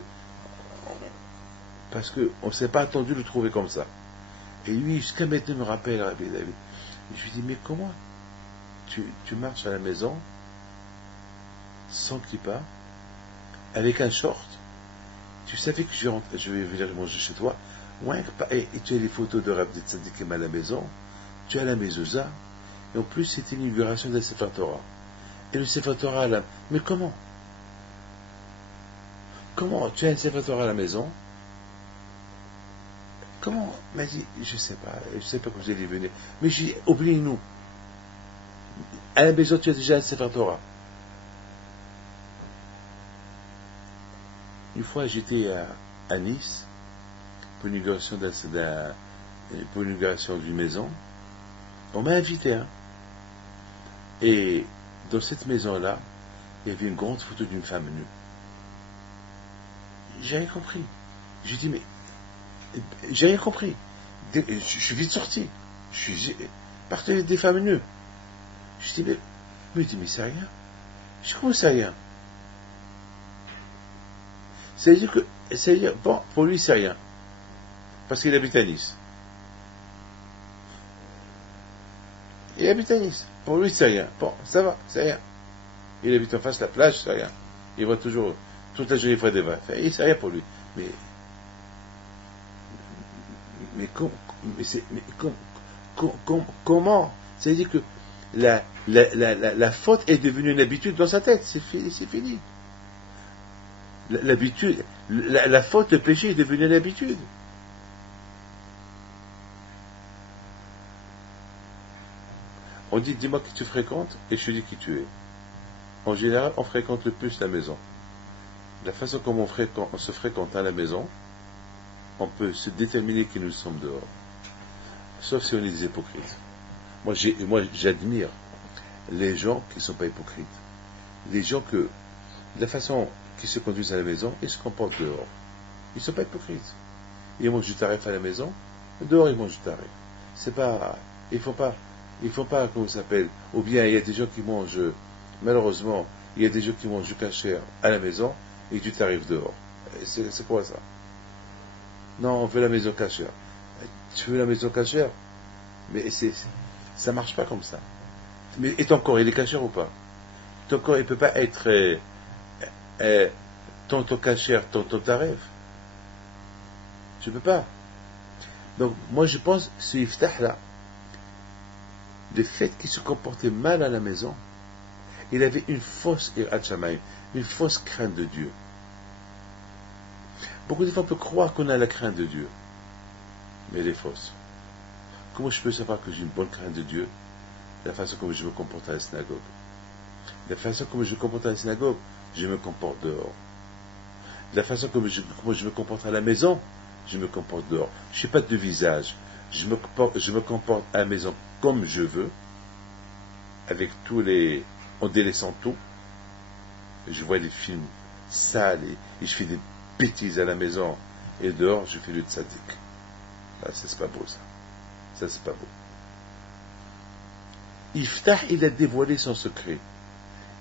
on ne s'est pas attendu de le trouver comme ça. Et lui, jusqu'à maintenant, me rappelle, Rabbi David. Et je lui dis, mais comment tu marches à la maison sans kippa, avec un short? Tu savais que je vais venir manger chez toi, ouais, et tu as les photos de Rabbi Tzadikim à la maison, tu as la mezouza, et en plus c'était l'inauguration de la Sefer Torah. Et le Sefer Torah mais comment tu as un Sefer Torah à la maison? Comment? Il m'a dit, je sais pas quand vous allez venir. Mais j'ai dit, oublie-nous. À la maison, tu as déjà un Sefer Torah. Une fois, j'étais à Nice pour l'inauguration d'une maison. On m'a invité, hein. Et dans cette maison-là, il y avait une grande photo d'une femme nue. J'ai rien compris. J'ai dit, mais j'ai rien compris. Je suis vite sorti. Partait des femmes nues. Je dis, mais c'est rien. Je dis, comment c'est rien? C'est-à-dire, bon, pour lui, c'est rien. Parce qu'il habite à Nice. Il habite à Nice. Pour lui, c'est rien. Bon, ça va, c'est rien. Il habite en face de la plage, c'est rien. Il voit toujours, toute la journée, il fait des vagues. C'est rien pour lui. Comment? C'est-à-dire que la faute est devenue une habitude dans sa tête. C'est fini. L'habitude, la faute, le péché est devenu une habitude. On dit, dis-moi qui tu fréquentes, et je te dis qui tu es. En général, on fréquente le plus la maison. La façon comme on se fréquente à la maison, on peut se déterminer qui nous sommes dehors. Sauf si on est des hypocrites. Moi, j'admire les gens qui ne sont pas hypocrites. Les gens que, de la façon qu'ils se conduisent à la maison, ils se comportent dehors. Ils ne sont pas hypocrites. Ils mangent du tarif à la maison, dehors ils mangent du tarif. C'est pas, il faut pas, comment ça s'appelle, ou bien il y a des gens qui mangent, malheureusement, il y a des gens qui mangent du kasher à la maison et du tarif dehors. C'est quoi ça? Non, on veut la maison kasher. Tu veux la maison kasher? Mais ça marche pas comme ça. Mais et ton corps, il est kasher ou pas? Ton corps, il peut pas être ton kasher, ton tarif. Tu peux pas. Donc, moi, je pense, ce iftah là, le fait qu'il se comportait mal à la maison, il avait une fausse irat shamayim, une fausse crainte de Dieu. Beaucoup de fois, on peut croire qu'on a la crainte de Dieu, mais elle est fausse. Comment je peux savoir que j'ai une bonne crainte de Dieu? La façon comme je me comporte à la synagogue. La façon comme je me comporte à la synagogue, je me comporte dehors. La façon comme je me comporte à la maison, je me comporte dehors. Je n'ai pas de visage. Je me comporte à la maison comme je veux, avec en délaissant tout. Je vois des films sales et je fais des bêtises à la maison, et dehors je fais le tzaddik. Ah, c'est pas beau ça. Ça c'est pas beau. Iftah, il a dévoilé son secret.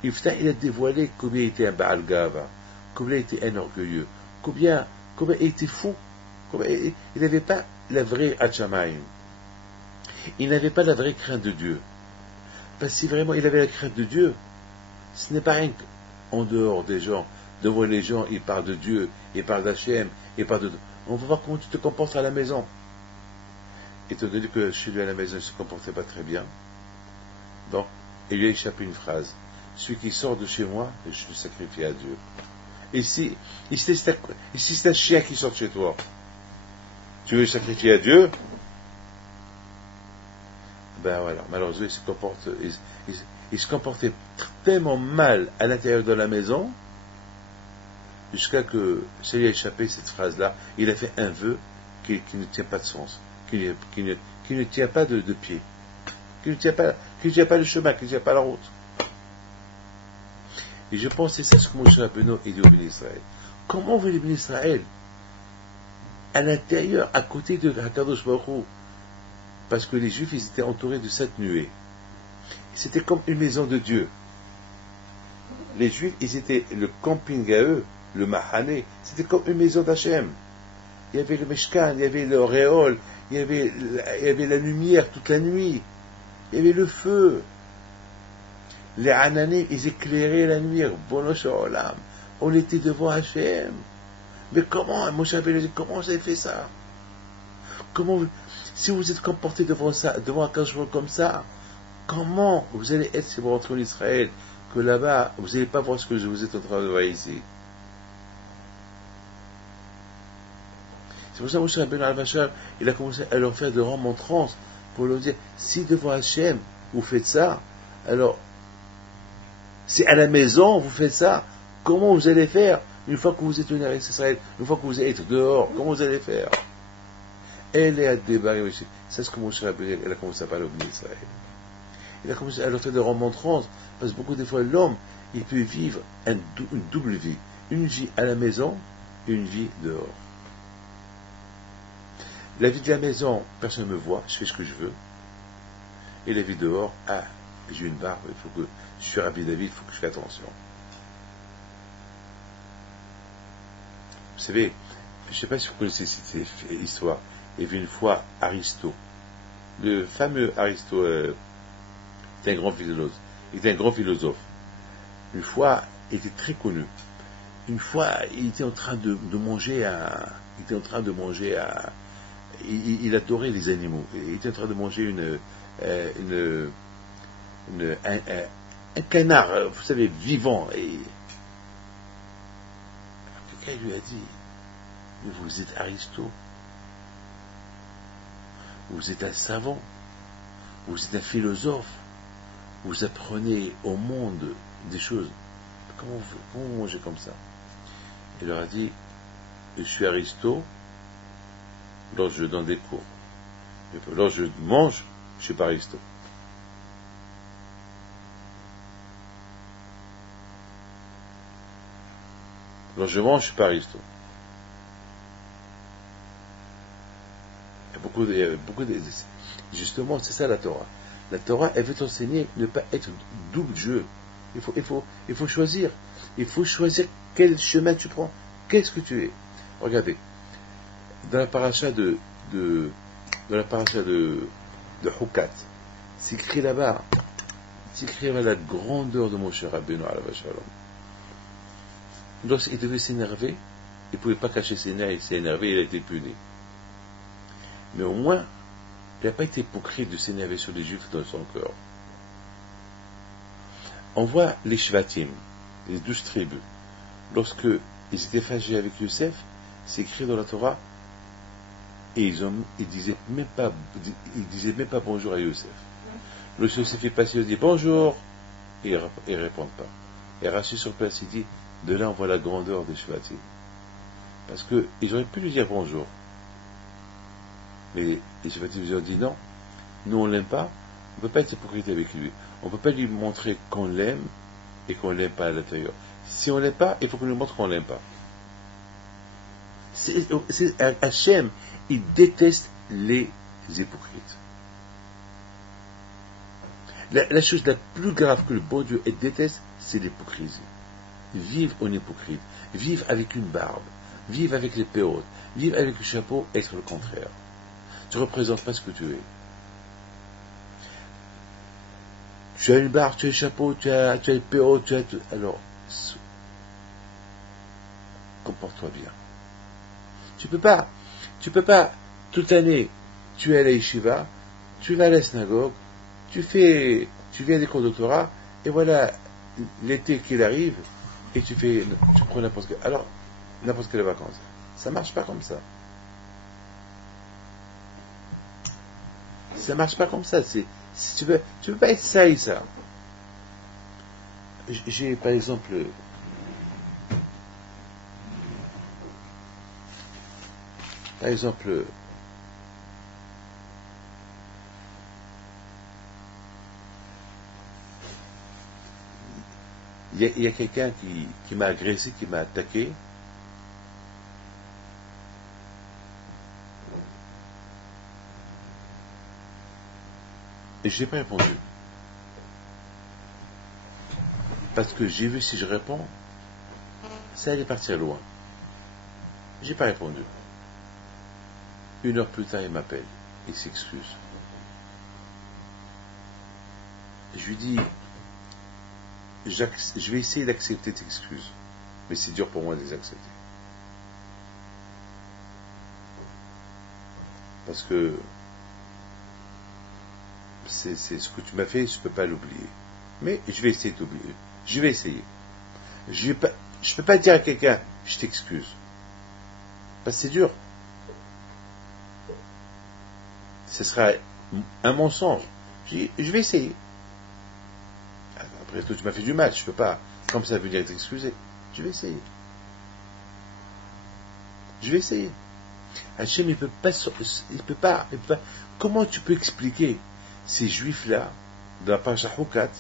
Iftah, il a dévoilé combien il était un Baal Gava, combien il était un orgueilleux, combien il était fou, il n'avait pas la vraie Hachamayim. Il n'avait pas la vraie crainte de Dieu. Parce que si vraiment il avait la crainte de Dieu, ce n'est pas rien qu'en dehors des gens, devant les gens, il parle de Dieu, il parle d'Hachem, il parle de... On va voir comment tu te comportes à la maison. Étant donné que chez lui à la maison, il ne se comportait pas très bien, donc, il lui a échappé une phrase. Celui qui sort de chez moi, je le sacrifie à Dieu. Et si c'est un chien qui sort de chez toi, tu veux le sacrifier à Dieu? Ben voilà, malheureusement, il se comportait tellement mal à l'intérieur de la maison, jusqu'à que ça lui a échappé cette phrase-là. Il a fait un vœu qui ne tient pas de sens, qui ne tient pas de pied, qui ne tient pas le chemin, qui ne tient pas la route. Et je pense que c'est ça ce que Moshe Rabbeinu a dit au Béni Israël. Comment veut le Béni Israël à l'intérieur, à côté de Hakadosh Baruch Hu? Parce que les Juifs, ils étaient entourés de 7 nuées. C'était comme une maison de Dieu. Les Juifs, ils étaient le camping à eux, le Mahane, c'était comme une maison d'Hachem. Il y avait le Meshkan, il y avait le Réol, il y avait la lumière toute la nuit, il y avait le feu. Les Ananim, ils éclairaient la nuit. Bono Shalom. On était devant Hachem. Mais comment, Moshe Rabbeinu dit, comment vous avez fait ça? Comment, si vous êtes comporté devant un cachemire comme ça, comment vous allez être si vous rentrez en Israël, que là-bas, vous n'allez pas voir ce que vous êtes en train de voir ici? C'est pour ça que Moshe Rabbeinu al-Vachar, il a commencé à leur faire de remontrances pour leur dire, si devant Hachem, vous faites ça, alors, si à la maison, vous faites ça, comment vous allez faire une fois que vous êtes venu à Israël, une fois que vous êtes dehors, comment vous allez faire? Elle est à débarrer. C'est ce que Moshe Rabbeinu, elle a commencé à parler au Béni Israël. Il a commencé à leur faire des remontrances, parce que beaucoup des fois, l'homme, il peut vivre une double vie. Une vie à la maison et une vie dehors. La vie de la maison, personne ne me voit, je fais ce que je veux. Et la vie dehors, j'ai une barbe, il faut que je suis Rabbi David, il faut que je fasse attention. Vous savez, je ne sais pas si vous connaissez cette histoire. Il y avait une fois Aristote. Le fameux Aristote était un grand philosophe. Il était un grand philosophe. Une fois, il était très connu. Une fois, il était en train de manger il adorait les animaux. Il était en train de manger un canard, vous savez, vivant. Et quelqu'un lui a dit, mais vous êtes Aristote. Vous êtes un savant. Vous êtes un philosophe. Vous apprenez au monde des choses. Comment vous mangez comme ça? Il leur a dit, je suis Aristote lorsque je donne des cours. Et lorsque je mange, je suis pas Aristote. Lorsque je mange, je suis pas Aristote. Il y a beaucoup de justement, c'est ça la Torah. La Torah, elle veut t'enseigner ne pas être double jeu. Il faut choisir. Il faut choisir quel chemin tu prends. Qu'est-ce que tu es? Regardez. Dans la paracha de Hukat, c'est écrit là-bas, la grandeur de Moshe Rabbeinu alav shalom. Lorsqu'il devait s'énerver, il ne pouvait pas cacher ses nerfs, il s'est énervé, il a été puni. Mais au moins, il n'a pas été hypocrite de s'énerver sur les Juifs dans son cœur. On voit les Shvatim, les 12 tribus, lorsque ils étaient fâchés avec Youssef, c'est écrit dans la Torah, et ils disaient même pas bonjour à Youssef. Le Youssef est passé, il dit bonjour, et ils ne répondent pas. Et Rashi sur place, il dit, de là on voit la grandeur des Shvatim. Parce qu'ils auraient pu lui dire bonjour. Mais les Shvatim ils ont dit non, nous on l'aime pas, on ne peut pas être hypocrite avec lui. On ne peut pas lui montrer qu'on l'aime et qu'on ne l'aime pas à l'intérieur. Si on ne l'aime pas, il faut qu'on lui montre qu'on ne l'aime pas. Hachem, il déteste les hypocrites. La chose la plus grave que le bon Dieu déteste, c'est l'hypocrisie. Vivre en hypocrite, vivre avec une barbe, vivre avec les péotes, vivre avec le chapeau, être le contraire. Tu ne représentes pas ce que tu es. Tu as une barbe, tu as le chapeau, tu as le péot, tu as tout. Alors, comporte-toi bien. Tu peux pas, toute l'année, tu es à la yeshiva, tu vas à la synagogue, tu viens des cours de Torah, et voilà, l'été qu'il arrive, et tu prends n'importe quelle vacances. Ça marche pas comme ça. Ça marche pas comme ça. Tu peux pas être ça et ça. J'ai, par exemple, il y a quelqu'un qui m'a agressé, qui m'a attaqué. Et je n'ai pas répondu. Parce que j'ai vu si je réponds, ça allait partir loin. J'ai pas répondu. 1 heure plus tard, il m'appelle. Il s'excuse. Je lui dis, je vais essayer d'accepter tes excuses. Mais c'est dur pour moi de les accepter. Parce que c'est ce que tu m'as fait, je ne peux pas l'oublier. Mais je vais essayer d'oublier. Je vais essayer. Je ne peux pas dire à quelqu'un, je t'excuse. Parce que c'est dur. Ce sera un mensonge. Je dis, je vais essayer. Après tout, tu m'as fait du mal, je ne peux pas, comme ça veut dire t'excuser. Je vais essayer. Je vais essayer. Hachem, il peut pas. Comment tu peux expliquer ces juifs-là, dans la paracha Hukat,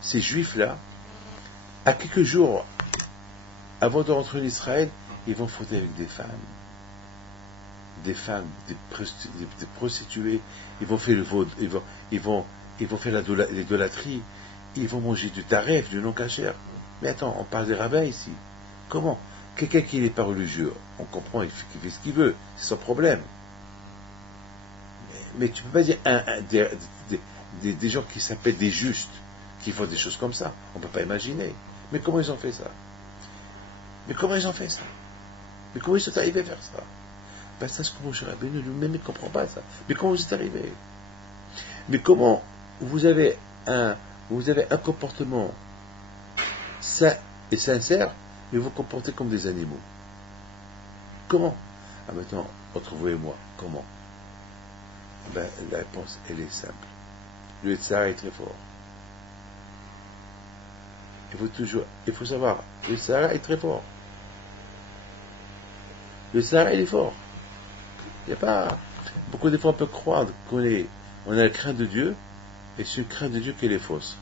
ces juifs-là, à quelques jours avant de rentrer en Israël, ils vont frotter avec des femmes, des prostituées, ils vont faire le vaudre, ils vont faire l'idolâtrie, ils vont manger du taref, du non-cachère. Mais attends, on parle des rabbins ici. Comment? Quelqu'un qui n'est pas religieux, on comprend, il fait ce qu'il veut, c'est son problème. Mais tu ne peux pas dire des gens qui s'appellent des justes, qui font des choses comme ça. On ne peut pas imaginer. Mais comment ils ont fait ça? Mais comment ils sont arrivés à faire ça? Ben ça, c'est comme Moshe Rabbeinu lui-même, il ne comprend pas ça. Mais comment vous êtes arrivés? Mais comment vous avez un comportement sain et sincère, mais vous vous comportez comme des animaux? Comment? Ah, maintenant, entre vous et moi, comment? Ben, la réponse, elle est simple. Le Yetzirah est très fort. Il faut savoir, le Yetzirah est très fort. Le Yetzirah, il est fort. Il n'y a pas... Beaucoup de fois, on peut croire qu'on a la crainte de Dieu, et c'est une crainte de Dieu qu'elle est fausse.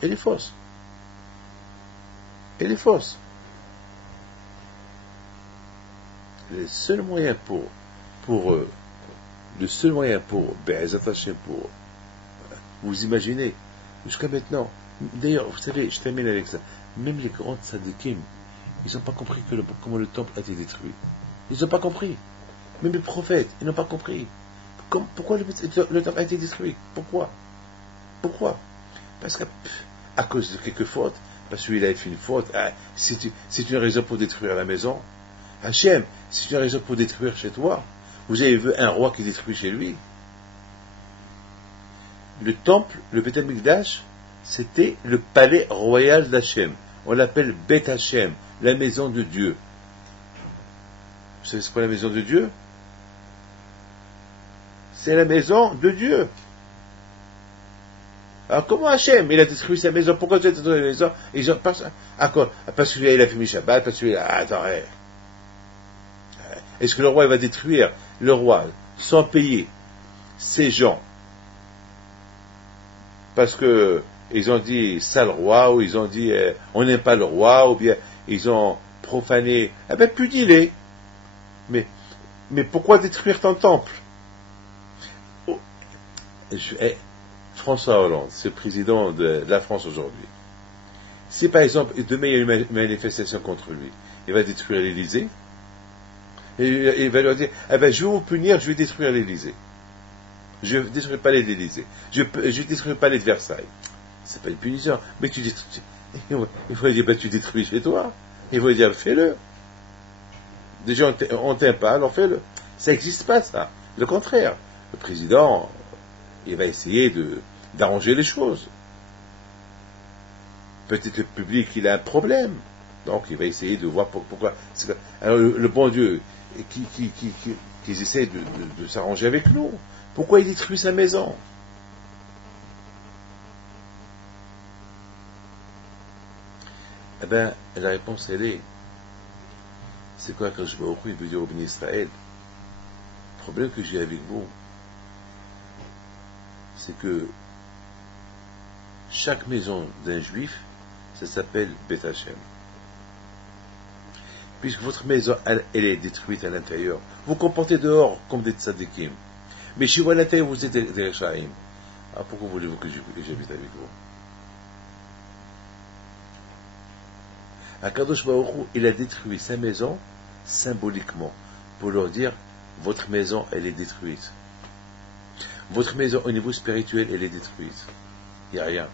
Elle est fausse. Elle est fausse. Le seul moyen pour Be'ezat Hashem, pour vous imaginez, jusqu'à maintenant, d'ailleurs, vous savez, je termine avec ça, même les grands tzadikim, ils n'ont pas compris comment le temple a été détruit. Ils n'ont pas compris. Même les prophètes, ils n'ont pas compris. Pourquoi le temple a été détruit? Pourquoi? Parce qu'à cause de quelques fautes, parce qu'il a fait une faute, c'est une raison pour détruire la maison. Hachem, c'est une raison pour détruire chez toi. Vous avez vu un roi qui détruit chez lui. Le temple, le Beth Amikdash, c'était le palais royal d'Hachem. On l'appelle Beth Hachem, la maison de Dieu. Vous savez c'est quoi la maison de Dieu? C'est la maison de Dieu. Alors comment Hachem, il a détruit sa maison? Pourquoi tu as détruit la maison? Parce qu'il a fait Shabbat, parce qu'il a... Attends, est-ce que le roi il va détruire le roi sans payer ces gens parce que ils ont dit sale roi, ou ils ont dit on n'aime pas le roi, ou bien ils ont profané? Eh bien, plus dis-les. Mais pourquoi détruire ton temple? François Hollande, c'est le président de la France aujourd'hui. Si par exemple, demain il y a une manifestation contre lui, il va détruire l'Élysée, et il va leur dire, eh ben, je vais vous punir, je vais détruire l'Élysée. Je ne détruis pas l'Élysée. Je ne détruis pas les de Versailles. C'est pas une punition. Mais tu détruis. Il faut dire, ben, tu détruis chez toi. Il faut dire, fais-le. Déjà, on t'aime pas, alors fais-le. Ça n'existe pas, ça. Le contraire. Le président, il va essayer d'arranger les choses. Peut-être le public, il a un problème. Donc, il va essayer de voir pourquoi. Alors, le bon Dieu, qu'ils essaient de s'arranger avec nous. Pourquoi il détruit sa maison? Eh bien, la réponse, elle est, c'est quoi quand je vais au rue, il veut dire au béni Israël? Le problème que j'ai avec vous, c'est que chaque maison d'un juif, ça s'appelle Beth Hashem. Puisque votre maison, elle est détruite à l'intérieur, vous comportez dehors comme des tzadikim. Mais chez vous à l'intérieur, vous êtes des Rechaim. Ah, pourquoi voulez-vous que j'habite avec vous? Akadosh Baruch Hu, il a détruit sa maison symboliquement pour leur dire, votre maison, elle est détruite. Votre maison au niveau spirituel, elle est détruite. Il n'y a rien.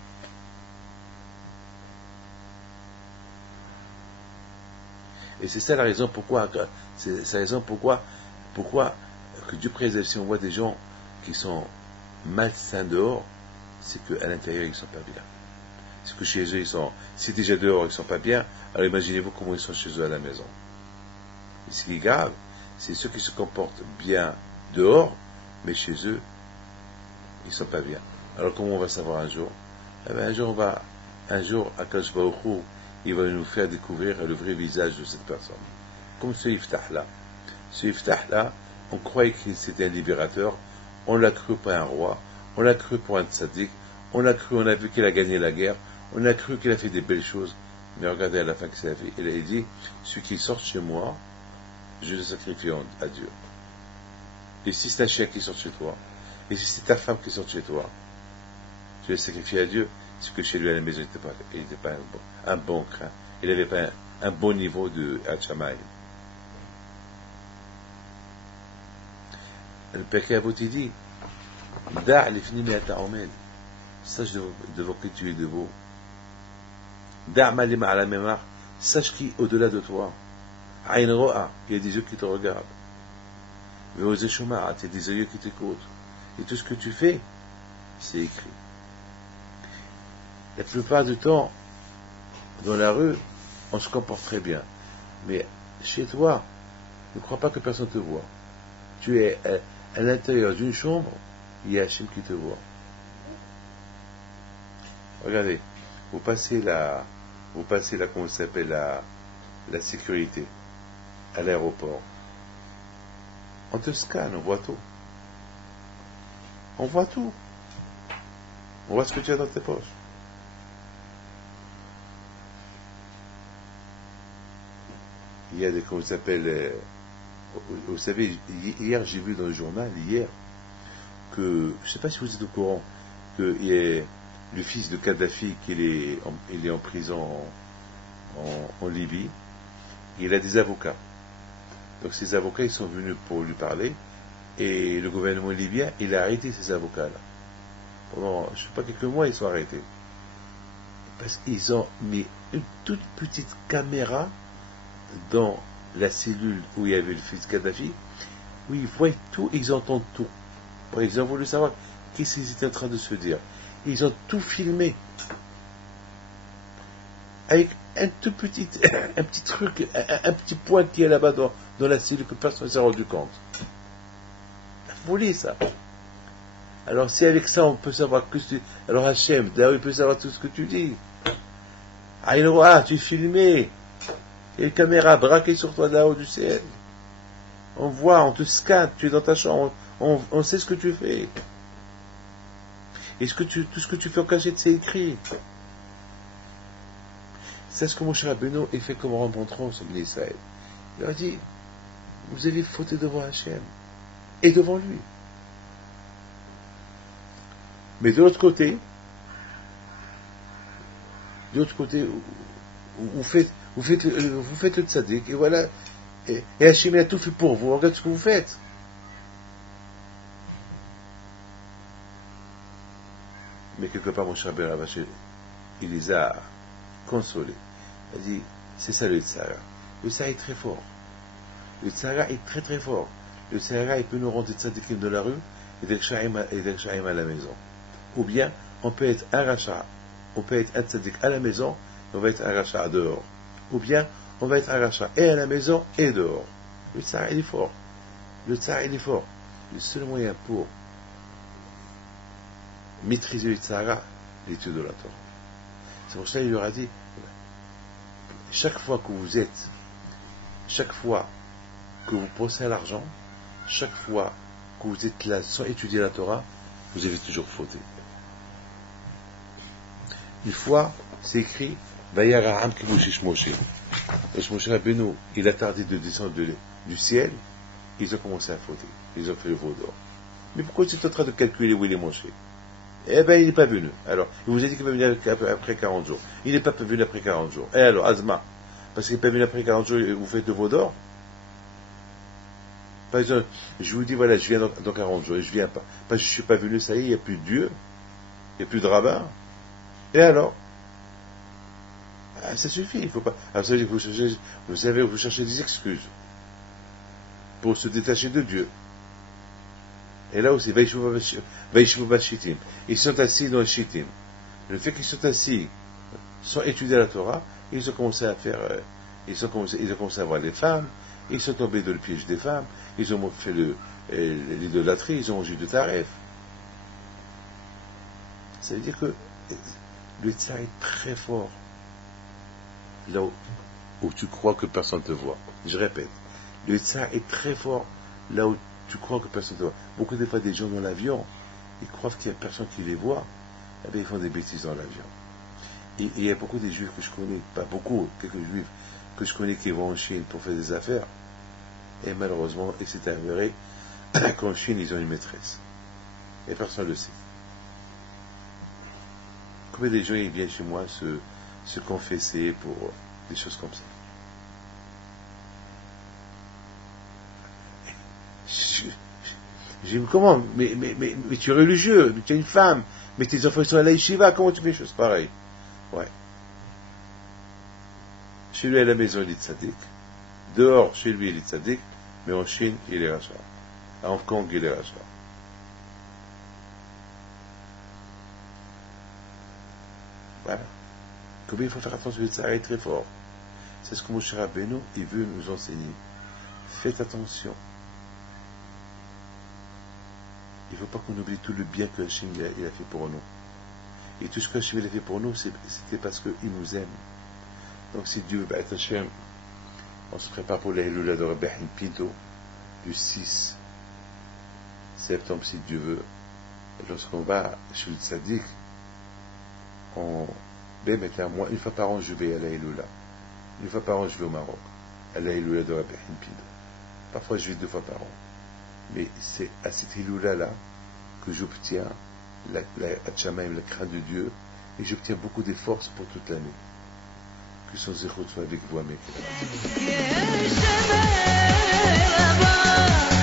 Et c'est ça la raison pourquoi que Dieu préserve, si on voit des gens qui sont malsains dehors, c'est qu'à l'intérieur ils ne sont pas bien. C'est que chez eux si déjà dehors ils ne sont pas bien, alors imaginez-vous comment ils sont chez eux à la maison. Et ce qui est grave, c'est ceux qui se comportent bien dehors, mais chez eux, ils ne sont pas bien. Alors comment on va savoir un jour? Eh bien, un jour, Akadosh Baruch Hu, il va nous faire découvrir le vrai visage de cette personne. Comme ce Yiftah-là. Ce Yiftah-là, on croyait que c'était un libérateur, on l'a cru pour un roi, on l'a cru pour un tzaddik, on a vu qu'il a gagné la guerre, On a cru qu'il a fait des belles choses, mais regardez à la fin ce qu'il a fait. Il a dit, ceux qui sortent chez moi, je le sacrifie à Dieu. Et si c'est un chien qui sort chez toi, et si c'est ta femme qui sort chez toi, je le sacrifie à Dieu, parce que chez lui à la maison, il n'était pas un bon craint. Il n'avait pas un bon niveau de Hachamaï. Le Père Avot dit, Da' l'ifni me'ata omed. Sache devant qui tu es debout. Da' malima ala memar. Sache qui au-delà de toi. Aïn ro'a. Il y a des yeux qui te regardent. Ve'oze shuma'at. Il y a des yeux qui t'écoutent. Et tout ce que tu fais, c'est écrit. La plupart du temps, dans la rue, on se comporte très bien. Mais chez toi, ne crois pas que personne te voit. Tu es à l'intérieur d'une chambre, il y a Hachem qui te voit. Regardez, vous passez comment ça s'appelle, la sécurité à l'aéroport. On te scanne, on voit tout. On voit tout. On voit ce que tu as dans tes poches. Il y a des, comment ça s'appelle, vous savez, hier j'ai vu dans le journal, que, je ne sais pas si vous êtes au courant, qu'il y a le fils de Kadhafi, il est en prison en Libye, il a des avocats. Donc ces avocats, ils sont venus pour lui parler, et le gouvernement libyen, il a arrêté ces avocats-là. Pendant, je ne sais pas, quelques mois, ils sont arrêtés. Parce qu'ils ont mis une toute petite caméra dans la cellule où il y avait le fils Kadhafi, où ils voient tout, ils entendent tout. Par exemple, ils ont voulu savoir qu'est-ce qu'ils étaient en train de se dire. Ils ont tout filmé. Avec un petit truc, un petit point qui est là-bas dans la cellule que personne ne s'est rendu compte. La folie, ça. Alors, si avec ça, on peut savoir que tu... Alors, Hachem, d'ailleurs, il peut savoir tout ce que tu dis. Ah, tu es filmé. Il y a une caméra braquée sur toi là-haut du ciel. On voit, on te scanne, tu es dans ta chambre, on sait ce que tu fais. Et tout ce que tu fais en cachette, c'est écrit. C'est ce que Moshe Rabbeinu a fait comme remontrance au Israël. Il leur a dit, vous allez fauter devant Hachem et devant lui. Mais de l'autre côté, vous faites le tzaddik, et voilà, et Hachem a tout fait pour vous, regarde ce que vous faites. Mais quelque part, mon cher Berabaché, il les a consolés. Il a dit, c'est ça le tzara. Le tzara est très fort. Le tzara est très très fort. Le tzara, il peut nous rendre des tzaddikim de la rue et des kshaim à la maison. Ou bien, on peut être un rachat, on peut être un tzaddik à la maison, et on va être un rachat dehors. Ou bien, on va être un rachat et à la maison et dehors. Le tzara, il est fort. Le tzara, il est fort. Le seul moyen pour maîtriser le tzara, l'étude de la Torah. C'est pour ça qu'il leur a dit, chaque fois que vous pensez à l'argent, chaque fois que vous êtes là sans étudier la Torah, vous avez toujours fauté. Une fois, c'est écrit, Vayaraham Kibushish Moshe. Et Moshe Rabbeinu, il a tardé de descendre du ciel, ils ont commencé à fauter. Ils ont fait le veau d'or. Mais pourquoi tu es en train de calculer où il est Moshe? Eh bien, il n'est pas venu. Alors, il vous a dit qu'il va venir après 40 jours. Il n'est pas venu après 40 jours. Et alors, Azma, parce qu'il n'est pas venu après 40 jours, vous faites le veau d'or? Par exemple, je vous dis, voilà, je viens dans 40 jours, et je viens pas. Parce que je ne suis pas venu, ça y est, il n'y a plus de Dieu, il n'y a plus de rabbin. Et alors? Ah, ça suffit, il ne faut pas. Alors, ça veut dire que vous cherchez des excuses pour se détacher de Dieu. Et là aussi, Vaishvu Bashitim. Ils sont assis dans le Shittim. Le fait qu'ils sont assis sans étudier la Torah, ils ont commencé à faire, ils ont commencé à voir les femmes, ils sont tombés dans le piège des femmes, ils ont fait l'idolâtrie, ils ont mangé de taref. Ça veut dire que le tzar est très fort. Là où tu crois que personne ne te voit. Je répète, le tzar est très fort là où tu crois que personne ne te voit. Beaucoup de fois, des gens dans l'avion, ils croient qu'il n'y a personne qui les voit, et bien ils font des bêtises dans l'avion. Il y a beaucoup de juifs que je connais, pas beaucoup, quelques juifs que je connais qui vont en Chine pour faire des affaires. Et malheureusement, et c'est avéré, qu'en Chine, ils ont une maîtresse. Et personne ne le sait. Combien de gens ils viennent chez moi se confesser pour des choses comme ça. Je dis, comment mais tu es religieux, tu es une femme, mais tes enfants sont à la yeshiva, comment tu fais des choses pareilles? Ouais. Chez lui à la maison, il est tzaddik. Dehors, chez lui, il est tzaddik, mais en Chine, il est rachat. À Hong Kong, il est rachat. Voilà. Combien il faut faire attention, ça est très fort. C'est ce que Moshe Rabbeinu, il veut nous enseigner. Faites attention. Il ne faut pas qu'on oublie tout le bien que Hachem il a fait pour nous. Et tout ce que Hachem a fait pour nous, c'était parce qu'il nous aime. Donc si Dieu veut, Hachem, on se prépare pour la Hilula de Rabbi Pinto du 6 septembre, si Dieu veut. Et lorsqu'on va chez le Tzaddik, une fois par an, je vais à la Hilula. Une fois par an, je vais au Maroc, à la Hilula de Rabbi Pinto. Parfois, je vais 2 fois par an. Mais c'est à cette Hilula-là que j'obtiens la Hatchamaim, la crainte de Dieu, et j'obtiens beaucoup de forces pour toute l'année. Que son zéro soit avec vous, mes frères.